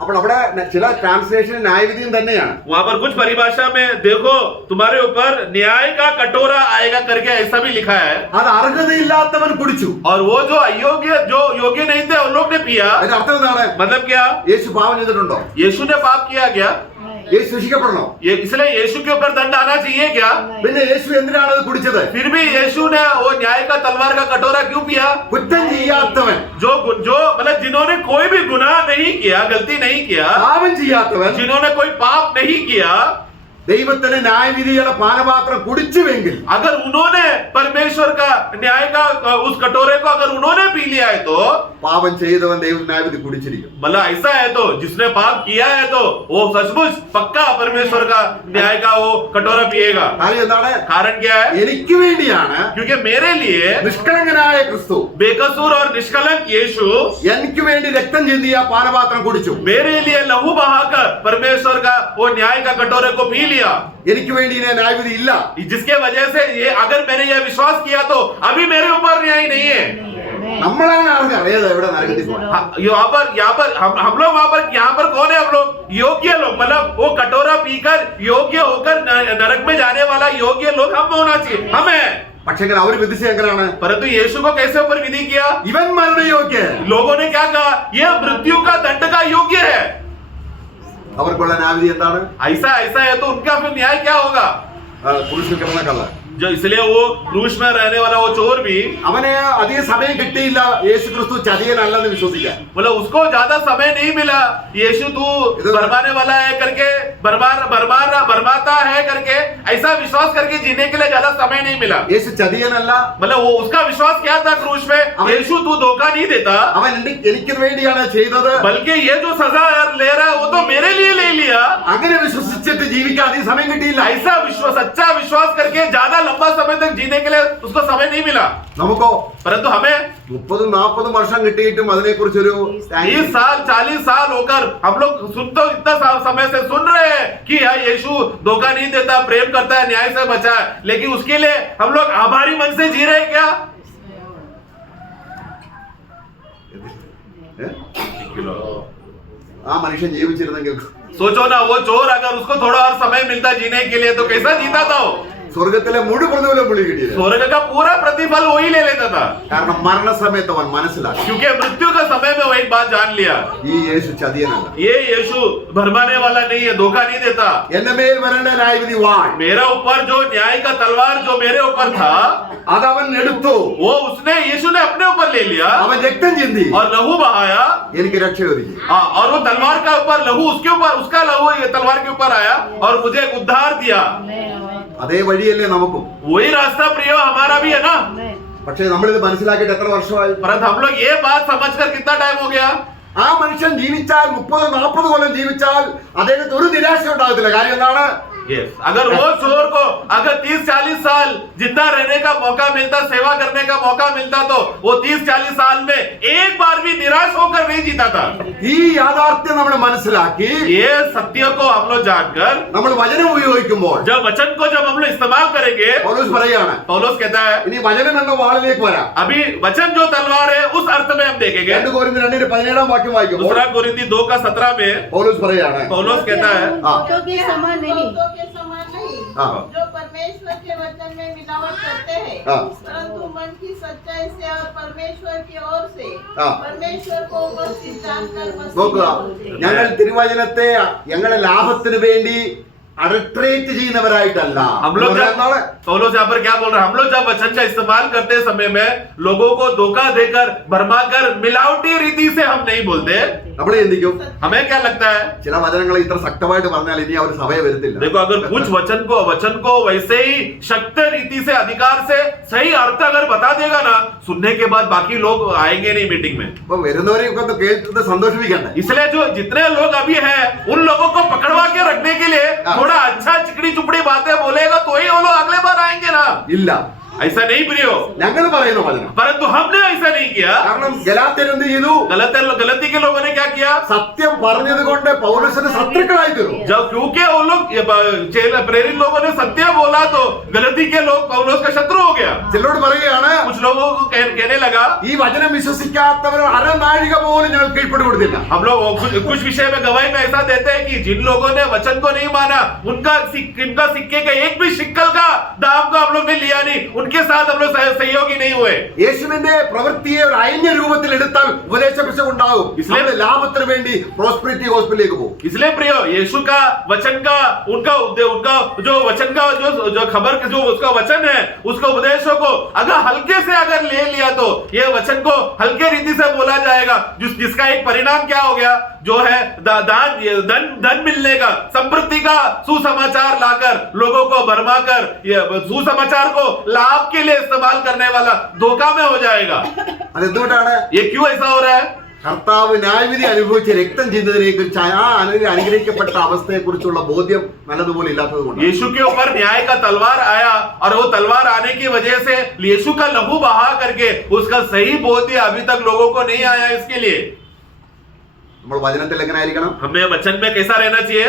അപ്പോൾ അവിടെ ചില ട്രാൻസ്ലേഷൻ ന്യായവിധിയും തന്നെയാണ്. वहां पर कुछ परिभाषा में देखो तुम्हारे ऊपर न्याय का कटोरा आएगा करके ऐसा भी लिखा है। അത് അർഹതയില്ലാത്തവൻ കുടിച്ചു. और वो जो अयोग्य, जो योग्य नहीं थे, उन लोग ने पिया। അതിന്റെ അർത്ഥം എന്താണ്? मतलब क्या? യേശു പാപം ചെയ്തിട്ടുണ്ടോ? यीशु ने पाप किया क्या? യേശു ശിക്ഷിക്കപ്പെടണോ? ये इसलिए यीशु के ऊपर दंड आना चाहिए क्या? പിന്നെ യേശു എന്തിനാണ് അത് കുടിച്ചത്? फिर भी यीशु ने वो न्याय का तलवार का कटोरा क्यों पिया? കുറ്റം ചെയ്യാത്തവൻ, जो मतलब जिन्होंने कोई भी गुनाह नहीं किया, गलती नहीं किया, പാപം ചെയ്യാത്തവൻ, जिन्होंने कोई पाप नहीं किया, ദൈവത്തിന്റെ ന്യായവിധിയുടെ പാനപാത്രം കുടിച്ചുവെങ്കിൽ, अगर उन्होंने परमेश्वर का न्याय का उस कटोरे को अगर उन्होंने पी लिया है, तो പാപം ചെയ്തവൻ ദൈവ ന്യായവിധി കുടിച്ചിരിക്കും. मतलब ऐसा है, तो जिसने पाप किया है तो वो सचमुच पक्का परमेश्वर का न्याय का वो कटोरा पिएगा। കാര്യം എന്താണ്? कारण क्या है? എനിക്ക് വേണ്ടിയാണ് क्योंकि मेरे लिए നിഷ്കളങ്കനായ ക്രിസ്തു बेकसूर और निष्कलंक यीशु എനിക്ക് വേണ്ടി രക്തം ചിന്തിയ പാനപാത്രം കുടിച്ചു. मेरे लिए लहू बहाकर परमेश्वर का वो न्याय का कटोरे को पी लिया। എനിക്ക് വേണ്ടി ഇനി ന്യായവിധി ഇല്ല. जिसके वजह से ये, अगर मैंने ये विश्वास किया तो अभी मेरे ऊपर न्याय नहीं है। നമ്മളാണ് ആൾക്കാർ ഏത് എവിടെ നരകത്തിൽ പോകാൻ. यहाँ पर हम लोग, यहाँ पर कौन है? हम लोग योग्य लोग, मतलब वो कटोरा पीकर योग्य होकर नरक में जाने वाला योग्य लोग हम होना चाहिए, हमें। പക്ഷെങ്കിൽ അവർ വിധിച്ചത് എങ്ങനെയാണ്? परंतु यीशु को कैसे ऊपर विधि किया? ഇവൻ മരണയോഗ്യ. लोगों ने क्या कहा? ये मृत्यु का दंड का योग्य है। അവർക്കുള്ള ന്യായവിധി എന്താണ്? ऐसा है तो उनका फिर न्याय क्या होगा? ക്രൂശിൽ കിടന്ന കള്ളൻ, जो इसलिए वो क्रूस में रहने वाला वो चोर भी, അവന് അധികം സമയം കിട്ടിയില്ല യേശു ക്രിസ്തു ചതിയനല്ലെന്ന് വിശ്വസിക്കാൻ. मतलब उसको ज्यादा समय नहीं मिला, यीशु तू भरमाने वाला है करके, भरमाता है करके ऐसा विश्वास करके जीने के लिए ज्यादा समय नहीं मिला। യേശു ചതിയനല്ല. मतलब वो उसका विश्वास क्या था क्रूस में? यीशु तू धोखा नहीं देता, അവൻ എനിക്ക് വേണ്ടിയാണ് ചെയ്തത്. बल्कि ये जो सजा ले रहा है वो तो मेरे लिए ले लिया। അങ്ങനെ വിശ്വസിച്ചിട്ട് ജീവിക്കാൻ അധികം സമയം കിട്ടിയില്ല. ऐसा विश्वास, सच्चा विश्वास करके ज्यादा लंबा समय तक जीने के लिए उसको समय नहीं मिला। നമുക്കോ परंतु हमें 30-40 വർഷം കിട്ടിയിട്ടും അതിനെക്കുറിച്ചൊരു 30 साल 40 साल होकर हम लोग तो इतना समय से सुन रहे हैं कि यार यीशु धोखा नहीं देता, प्रेम करता है, न्याय से बचा है, लेकिन उसके लिए हम लोग आभारी मन से जी रहे हैं क्या? ആ മനുഷ്യൻ ജീവിച്ചിരുന്നെങ്കിൽ सोचो ना, वो चोर अगर उसको थोड़ा और समय मिलता जीने के लिए तो कैसा जीता था वो? സ്വർഗത്തിലെ മുഴുവൻ പ്രതിഫലം പുള്ളി കിട്ടിയത്. स्वर्ग का पूरा प्रतिफल वही ले लेता था, കാരണം മരണസമയത്ത് അവൻ മനസ്സിലാക്കി क्योंकि मृत्यु का समय में वो एक बात जान लिया, ഈ യേശു ചതിയനല്ല. ये यीशु भरमाने वाला नहीं है, धोखा नहीं देता। എന്റെ മേൽ വരേണ്ട ന്യായവിധി വാൾ मेरा ऊपर जो न्याय का तलवार जो मेरे ऊपर था, അതവൻ എടുത്തു. वो उसने, यीशु ने अपने ऊपर ले लिया അവൻ രക്തം ചിന്തി और लहू बहाया। എനിക്ക് രക്ഷ ഒരുക്കി. और वो तलवार का ऊपर लहू, उसके ऊपर उसका लहू ये तलवार के ऊपर आया और मुझे एक उद्धार दिया। അതേ വഴിയല്ലേ നമുക്കും? वही रास्ता प्रियो हमारा भी है ना। പക്ഷേ നമ്മളിത് മനസ്സിലാക്കിയിട്ട് എത്ര വർഷമായി? परंतु हम लोग ये बात समझकर कितना टाइम हो गया? ആ മനുഷ്യൻ ജീവിച്ചാൽ 30-40 കൊല്ലം ജീവിച്ചാൽ അദ്ദേഹത്തിന് ഒരു നിരാശ ഉണ്ടാകത്തില്ല. കാര്യം എന്താണ്? Yes. अगर वो चोर को अगर 30-40 साल जिंदा रहने का मौका मिलता, सेवा करने का मौका मिलता, तो वो 30-40 साल में एक बार भी निराश होकर नहीं जीता था। ഈ യാഥാർത്ഥ്യം നമ്മൾ മനസ്സിലാക്കി ये सत्य को हम लोग जानकर നമ്മൾ വചനം ഉപയോഗിക്കുമ്പോൾ जब वचन को जब हम लोग इस्तेमाल करेंगे, പൗലോസ് പറയാണ്, पौलुस कहता है ഇനി വചനം എന്ന വാളിലേക്ക് വരാം. अभी वचन जो तलवार है उस अर्थ में हम देखेंगे। 2 कोरिന്ത്യർ 2:17 വാക്യം വായിക്കുമ്പോൾ दूसरा कोरिन्थी 2:17 में പൗലോസ് പറയാണ്, पौलुस कहता है दूतों के समान नहीं, दूतों के समान नहीं, हाँ। जो परमेश्वर के वचन में मिलावट करते हैं, हाँ। परंतु मन की सच्चाई से और परमेश्वर की ओर से हाँ। परमेश्वर को उपस्थित जानकर നോക്കുക, मसीह ഞങ്ങൾ തിരുവചനത്തെ ഞങ്ങളുടെ ലാഭത്തിന് വേണ്ടി अडल्ट्रेट ചെയ്യുന്നവരായിട്ടല്ല. हम लोग पौलुस यहाँ पर क्या बोल रहे हैं? हम लोग जब वचन का इस्तेमाल करते समय में लोगों को धोखा देकर भरमाकर मिलावटी रीति से हम नहीं बोलते। നമ്മൾ ചിന്തിക്കും, हमें क्या लगता है? ചില വചനങ്ങൾ ഇത്ര ശക്തമായിട്ട് പറഞ്ഞാൽ ഇനി അവർ സഭയെ വരത്തില്ല. देखो, अगर कुछ वचन को वैसे ही शक्त रीति से अधिकार से सही अर्थ अगर बता देगा ना, सुनने के बाद बाकी लोग आएंगे नहीं मीटिंग में। അപ്പൊ വരുന്നവരെയൊക്കെ ഒന്ന് കേട്ടിട്ട് സന്തോഷിപ്പിക്കണ്ടേ? इसलिए जो जितने लोग अभी हैं उन लोगों को पकड़वा के रखने के लिए थोड़ा अच्छा चिकनी चुपड़ी बातें बोलेगा तो ही वो लोग अगले बार आएंगे ना। ഇല്ല, ऐसा नहीं प्रियो, ഞങ്ങൾ പറയുന്ന വചനം. परंतु हमने ऐसा नहीं किया। കാരണം ഗലാത്യർ എന്ത് ചെയ്തു? गलती के लोगों ने क्या किया? സത്യം പറഞ്ഞത് കൊണ്ട് പൗലോസിന് ശത്രുക്കളായി തീർന്നു. जब क्योंकि वो लोग प्रेरित लोगों ने सत्य बोला तो गलती के लोग पौलुस का शत्रु हो गया। ചിലരോട് പറയുകയാണ്, कुछ लोगों को कहने लगा ഈ വചനം വിശ്വസിക്കാത്തവർ അരനാഴിക പോലും ഞങ്ങൾ കീഴ്പ്പെട്ട് കൊടുത്തില്ല. हम लोग कुछ विषय में गवाही में ऐसा देते हैं कि जिन लोगों ने वचन को नहीं माना इनका सिक्के का एक भी शिक्कल का दाम को हम लोग ने लिया नहीं, उनके साथ हम लोग सहयोगी नहीं हुए। യേശുവിന്റെ പ്രവൃത്തിയെ ഒരു അയഞ്ഞ രൂപത്തിൽ എടുത്താൽ ഉപദേശപിശക് ഉണ്ടാവും. इसलिए ലാഭത്തിന് വേണ്ടി പ്രോസ്പെരിറ്റി ഹോസ്പിറ്റലിലേക്ക് പോകും. इसलिए प्रियो, यीशु का वचन का उनका जो वचन का जो खबर जो उसका वचन है उसका उपदेशों को अगर हल्के से अगर ले लिया तो ये वचन को हल्के रीति से बोला जाएगा, जिसका एक परिणाम क्या हो गया? जो है धन मिलने का, समृद्धि का सुसमाचार लाकर लोगों को भरमाकर सुसमाचार को लाभ के लिए इस्तेमाल करने वाला धोखा में हो जाएगा। അതെന്തുകൊണ്ടാണ്? ये क्यों ऐसा हो रहा है? കർത്താവ് ന്യായവിധി അനുഭവിച്ച് രക്തം ചിന്തതിനെ കുറിച്ച് ആ അനുഗ്രഹിക്കപ്പെട്ട അവസ്ഥയെ കുറിച്ചുള്ള ബോധ്യം നല്ലതുപോലെ ഇല്ലാത്തത് കൊണ്ട് यीशु के ऊपर न्याय का तलवार आया और वो तलवार आने की वजह से यीशु का लहू बहा करके उसका सही बोध्य अभी तक लोगों को नहीं आया। इसके लिए നമ്മൾ വചനത്തിൽ എങ്ങനെ ആയിരിക്കണം? हमें वचन में कैसा रहना चाहिए?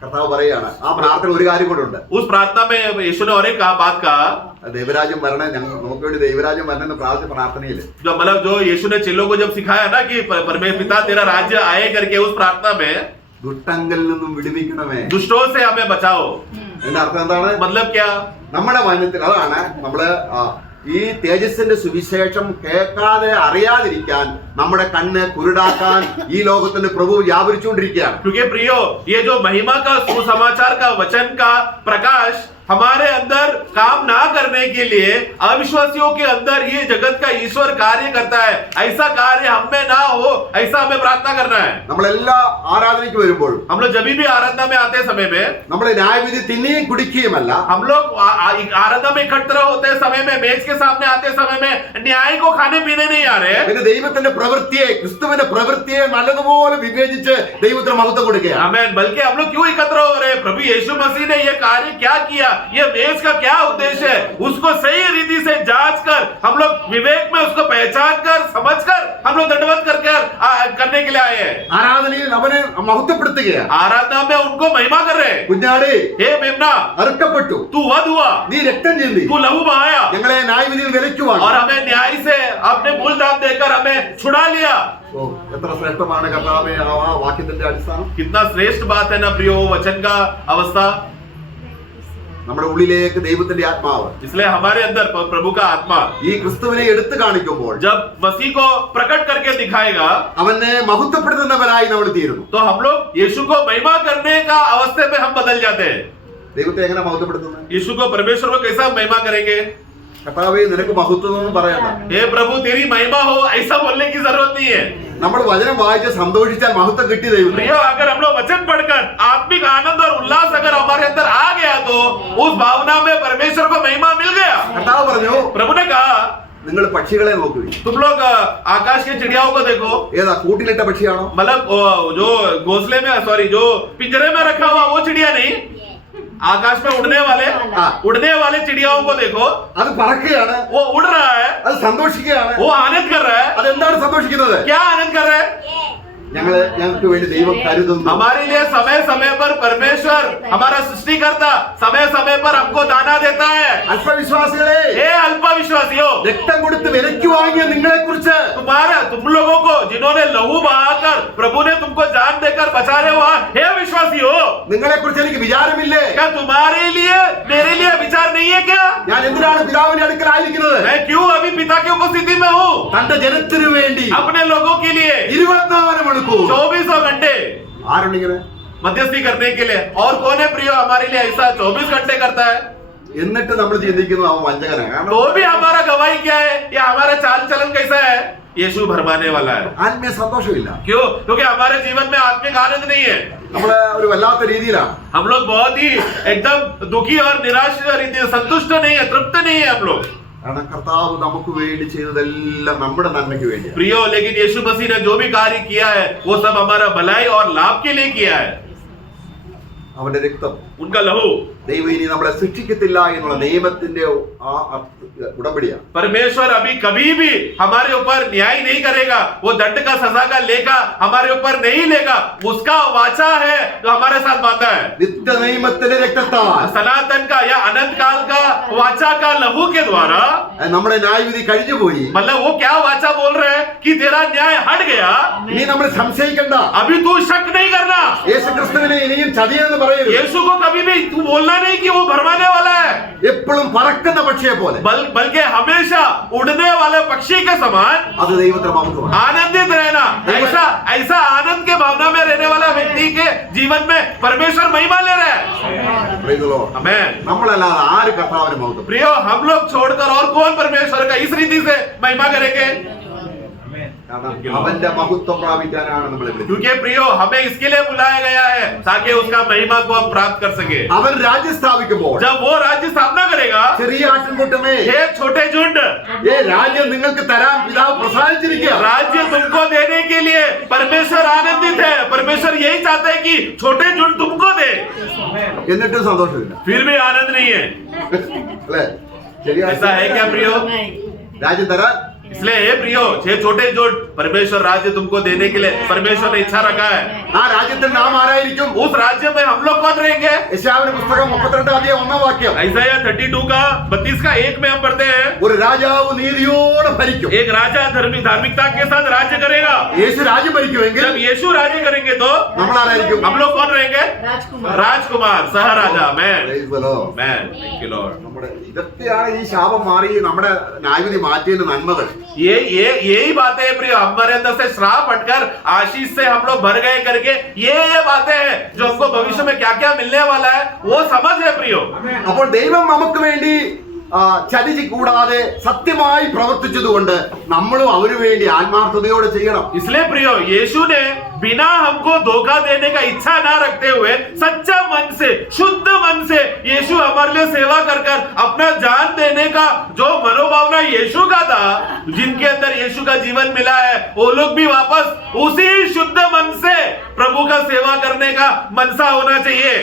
കർത്താവ് പറയാണ്, ആ പ്രാർത്ഥന ഒരു കാര്യം കൊണ്ടുണ്ട്. उस प्रार्थना में यीशु ने और एक बात कहा, ദൈവരാജ്യം വരണേ, ഞങ്ങൾ നമുക്ക് വേണ്ടി ദൈവരാജ്യം വരണമെന്ന് പ്രാർത്ഥനയില് जो मतलब जो यीशु ने चेलों को जब सिखाया ना कि परमेश्वर पिता तेरा राज्य आए करके, उस प्रार्थना में ദുഷ്ടങ്കലിൽ നിന്നും വിടുവിക്കണമേ. दुष्टों से हमें बचाओ। അതിന്റെ അർത്ഥം എന്താണ്? मतलब क्या? നമ്മുടെ വചനത്തിൽ അതാണ് നമ്മള് ഈ തേജസ്സിന്റെ സുവിശേഷം കേൾക്കാതെ അറിയാതിരിക്കാൻ നമ്മുടെ കണ്ണ് കുരുടാക്കാൻ ഈ ലോകത്തിന്റെ പ്രഭു വ്യാപരിച്ചുകൊണ്ടിരിക്കുകയാണ്. क्योंकि प्रियो, ये जो महिमा का सुसमाचार का वचन का प्रकाश हमारे अंदर काम ना करने के लिए अविश्वासियों के अंदर ये जगत का ईश्वर कार्य करता है। ऐसा कार्य हम में ना हो, ऐसा हमें प्रार्थना करना है। നമ്മളെല്ലാ ആരാധനയ്ക്ക് വരുമ്പോഴും हम लोग जब भी आराधना में आते समय में നമ്മളെ ന്യായവിധി തിന്നുകയും കുടിക്കുകയുമല്ല, हम लोग आराधना में इकट्ठा होते समय में मेज के सामने आते समय में न्याय को खाने पीने नहीं आ रहे। പിന്നെ ദൈവത്തിന്റെ പ്രവൃത്തിയെ, ക്രിസ്തുവിന്റെ പ്രവൃത്തിയെ നല്ലതുപോലെ വിവേചിച്ച് ദൈവത്തിന് മഹത്വം കൊടുക്കുകയാണ്. आमेन। बल्कि हम लोग क्यों एकत्र हो रहे? प्रभु यीशु मसीह ने ये कार्य क्या किया, ये मेज का क्या उद्देश्य है, उसको सही रीति से जांच कर हम लोग विवेक में उसको पहचान कर समझ कर हम लोग दंडवत करने के लिए आए हैं। ആരാധനയിൽ അവനെ മഹത്വപ്പെടുത്തുകയാണ്. आराधना में उनको महिमा कर रहे हैं। കുഞ്ഞാടേ, हे मेमना, അറുക്കപ്പെട്ടു, तू वध हुआ, നീ രക്തം ചിന്തി, तू लहू बहाया ഞങ്ങളെ ന്യായവിധിയിൽ വിലയ്ക്കുവാൻ. और हमें न्याय से अपने मूल दाम देकर हमें छुड़ा लिया। ഓ, എത്ര ശ്രേഷ്ഠമാണ് കർത്താവേ ആ വാക്യത്തിന്റെ അടിസ്ഥാനം. कितना श्रेष्ठ बात है ना प्रियो, वचन का अवस्था। നമ്മുടെ ഉള്ളിലേക്ക് ദൈവത്തിന്റെ ആത്മാവ് इसलिए हमारे अंदर प्रभु का आत्मा ഈ ക്രിസ്തുവിനെ എടുത്തു കാണിക്കുമ്പോൾ जब मसीह को प्रकट करके दिखाएगा അവനെ മഹത്വപ്പെടുത്തുന്നവരായി നമ്മൾ തീരുന്നു. तो हम लोग यीशु को महिमा करने का अवस्थे में हम बदल जाते हैं। ദൈവത്തെ എങ്ങനെ മഹത്വപ്പെടുത്തുന്നത്? यीशु को, परमेश्वर को कैसा महिमा करेंगे? കർത്താവേ നിനക്ക് മഹത്വം ഒന്നും പറയണ്ട. हे प्रभु तेरी महिमा हो, ऐसा बोलने की जरूरत नहीं है। നമ്മൾ വചനം വായിച്ച് സന്തോഷിച്ചാൽ മഹത്വം കിട്ടി ദൈവം. प्रियो, अगर हम लोग वचन पढ़कर आत्मिक आनंद और उल्लास अगर हमारे अंदर आ गया तो उस भावना में परमेश्वर को महिमा मिल गया। കർത്താവ് പറഞ്ഞു, प्रभु ने कहा നിങ്ങൾ പക്ഷികളെ നോക്കുകയും तुम लोग आकाश के चिड़ियाओं को देखो, ഏതാ കൂട്ടിലിട്ട പക്ഷിയാണോ? मतलब जो घोंसले में, सॉरी, जो पिंजरे में रखा हुआ वो चिड़िया नहीं, आकाश में उड़ने वाले चिड़ियाओं को देखो, അത് പറക്കുകയാണ്, वो उड़ रहा है, അത് സന്തോഷിക്കുകയാണ്. वो आनंद कर रहा है। അതെന്താണ് സന്തോഷിക്കുന്നത്? क्या आनंद कर रहा है? ഞങ്ങൾക്ക് വേണ്ടി ദൈവം കരുതുന്നു. हमारे लिए समय समय पर परमेश्वर, हमारा सृष्टिकर्ता समय समय पर हमको दाना देता है। അല്പവിശ്വാസികളെ, हे अल्पविश्वासियों, രക്തം കൊടുത്ത് വിലയ്ക്ക് വാങ്ങിയ നിങ്ങളെ കുറിച്ച് तुम लोगों को जिन्होंने लहू बहाकर प्रभु ने तुमको जान देकर बचाने हुआ, हे विश्वासियों, നിങ്ങളെ കുറിച്ച് എനിക്ക് വിചാരമില്ലേ? क्या तुम्हारे लिए मेरे लिए विचार नहीं है क्या? ഞാൻ എന്തിനാണ് പിതാവിന്റെ അടുക്കലായിരിക്കുന്നത്? मैं क्यों अभी पिता की उपस्थिति में हूँ? തന്റെ ജനത്തിനു വേണ്ടി अपने लोगों के लिए 24 മണിക്കൂർ 24 घंटे ആരുണ്ടിങ്ങനെ? मध्यस्थी करने के लिए। और कौन है प्रियो हमारे लिए ऐसा 24 घंटे करता है? എന്നിട്ട് നമ്മൾ ചിന്തിക്കുന്നു അവൻ വഞ്ചകനാണ്. കാരണം तो भी हमारा गवाही क्या है या हमारा चाल चलन कैसा है? यीशु भरमाने वाला है। ആത്മീയ സന്തോഷമില്ല. क्यों? क्योंकि हमारे जीवन में आत्मिक आनंद नहीं है। നമ്മള് ഒരു വല്ലാത്ത രീതിയിലാണ്. हम लोग बहुत ही एकदम दुखी और निराश रीति, संतुष्ट नहीं है, तृप्त नहीं है हम लोग। കാരണം കർത്താവ് നമുക്ക് വേണ്ടി ചെയ്തതെല്ലാം നമ്മുടെ നന്മയ്ക്ക് വേണ്ടിയാണ്. प्रियो, लेकिन यीशु मसीह ने जो भी कार्य किया है वो सब हमारा भलाई और लाभ के लिए किया है। അവന്റെ രക്തം, उनका लहू, ദൈവം ഇനി നമ്മളെ ശിക്ഷിക്കത്തില്ല എന്നുള്ള നിയമത്തിന്റെ ആ ഉടമ്പടിയാണ്. परमेश्वर अभी कभी भी हमारे ऊपर न्याय नहीं करेगा, वो दंड का सजा का लेखा हमारे ऊपर नहीं लेगा। उसका वाचा है जो हमारे साथ बांधा है, നിത്യ നിയമത്തിന്റെ രക്തത്താൽ सनातन का या अनंत काल का वाचा का लहू के द्वारा। നമ്മുടെ ന്യായവിധി കഴിഞ്ഞുപോയി. मतलब वो क्या वाचा बोल रहे हैं कि तेरा न्याय हट गया, ഇനി നമ്മൾ സംശയിക്കണ്ട. अभी तू शक नहीं करना। യേശുക്രിസ്തുവിനെ ഇനിയും ചതിയെന്ന് പറയരുത്. यीशु को कभी भी तू बोलना नहीं कि वो भरमाने वाला है, എപ്പോഴും പറക്കുന്ന പക്ഷിയെ പോലെ बल्कि हमेशा उड़ने वाले पक्षी के समान അത് ദൈവത്തിന്റെ മഹത്വമാണ്. आनंदित रहना। ऐसा आनंद के भावना में रहने वाला व्यक्ति के जीवन में परमेश्वर महिमा ले रहा है। Praise the Lord. आमेन। നമ്മളല്ലാതെ ആര് കർത്താവിന് മഹത്വം? प्रियो, हम लोग छोड़कर और कौन परमेश्वर का इस रीति से महिमा करेंगे? കാരണം അവന്റെ മഹത്വം പ്രാപിക്കാനാണ് നമ്മളെ വിളിച്ചത്. क्योंकि प्रियो, हमें इसके लिए बुलाया गया है ताकि उसका महिमा को हम प्राप्त कर सके। അവൻ രാജ്യം സ്ഥാപിക്കുമ്പോൾ जब वो राज्य स्थापना करेगा, ചെറിയ ആട്ടിൻകൂട്ടമേ, हे छोटे झुंड, രാജ്യം നിങ്ങൾക്ക് തരാൻ പിതാവ് പ്രസാദിച്ചിരിക്കുക. राज्य तुमको देने के लिए परमेश्वर आनंदित है। परमेश्वर यही चाहता है कि छोटे झुंड तुमको दे, എന്നിട്ടും സന്തോഷമില്ല. फिर भी आनंद नहीं है। അല്ലേ? ചെറിയ ऐसा है क्या प्रियो? രാജ്യം തരാൻ इसलिए हे प्रियो, छह छोटे झुंड, परमेश्वर राज्य तुमको देने के लिए परमेश्वर ने इच्छा रखा है। ആ രാജ്യത്തിൽ നാം ആരായിരിക്കും? उस राज्य में हम लोग कौन रहेंगे? യശയ്യാവിന്റെ പുസ്തകം 32:1 ഐസായ 32 का 32 का 1 में हम पढ़ते हैं, ഒരു രാജാവ് നീതിയോടെ ഭരിക്കും. एक राजा धार्मिकता के साथ राज्य करेगा। യേശു രാജ്യം ഭരിക്കുമെങ്കിൽ जब यीशु राज्य करेंगे तो നമ്മൾ ആരായിരിക്കും? हम लोग कौन रहेंगे? राजकुमार, सहराजा। मैं Praise the Lord. Thank you Lord. നമ്മുടെ ഇതൊക്കെയാണ് ഈ ശാപം മാറി നമ്മുടെ ന്യായവിധി മാറ്റിയതിന്റെ നന്മകൾ. यही बातें हैं प्रिय, हमारे अंदर से श्राप हटकर आशीष से हम लोग भर गए करके ये बातें हैं जो हमको भविष्य में क्या क्या मिलने वाला है वो समझ है प्रियो। അപ്പോൾ ദൈവം നമുക്ക് വേണ്ടി ചതിച്ച് കൂടാതെ സത്യമായി പ്രവർത്തിച്ചതുകൊണ്ട് നമ്മളും അവന് വേണ്ടി ആത്മാർത്ഥതയോടെ ചെയ്യണം. इसलिए प्रियो, यीशु ने बिना हमको धोखा देने का इच्छा ना रखते हुए सच्चा मन से, शुद्ध मन से यीशु हमारे लिए सेवा कर कर अपना जान देने का जो मनोभावना यीशु का था, जिनके अंदर यीशु का जीवन मिला है, वो लोग भी वापस उसी शुद्ध मन से प्रभु का सेवा करने का मनसा होना चाहिए।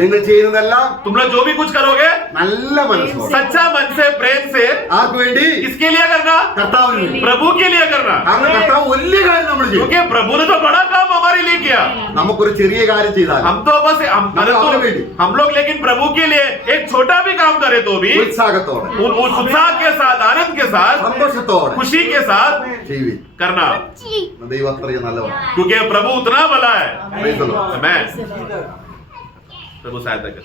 നിങ്ങൾ ചെയ്യുന്നതെല്ലാം तुम लोग जो भी कुछ करोगे നല്ല മനസ്സോടെ सच्चा मन से, प्रेम से। ആർക്ക് വേണ്ടി? किसके लिए करना? കർത്താവിന് വേണ്ടി. प्रभु के लिए करना। കാരണം കർത്താവ് വലിയ കാര്യം നമ്മൾ ചെയ്യും. क्योंकि प्रभु ने तो बड़ा काम हमारे लिए किया। നമുക്കൊരു ചെറിയ കാര്യം ചെയ്താൽ हम तो बस हम लोग लेकिन प्रभु के लिए एक छोटा भी काम करे तो भी ഉത്സാഹത്തോടെ उत्साह के साथ, आनंद के साथ, സന്തോഷത്തോടെ खुशी के साथ ജീവിക്കും. करना, ദൈവം അത്രയും നല്ലവനാണ്. क्योंकि प्रभु उतना भला है। Praise the Lord. मैं प्रभु सहायता कर।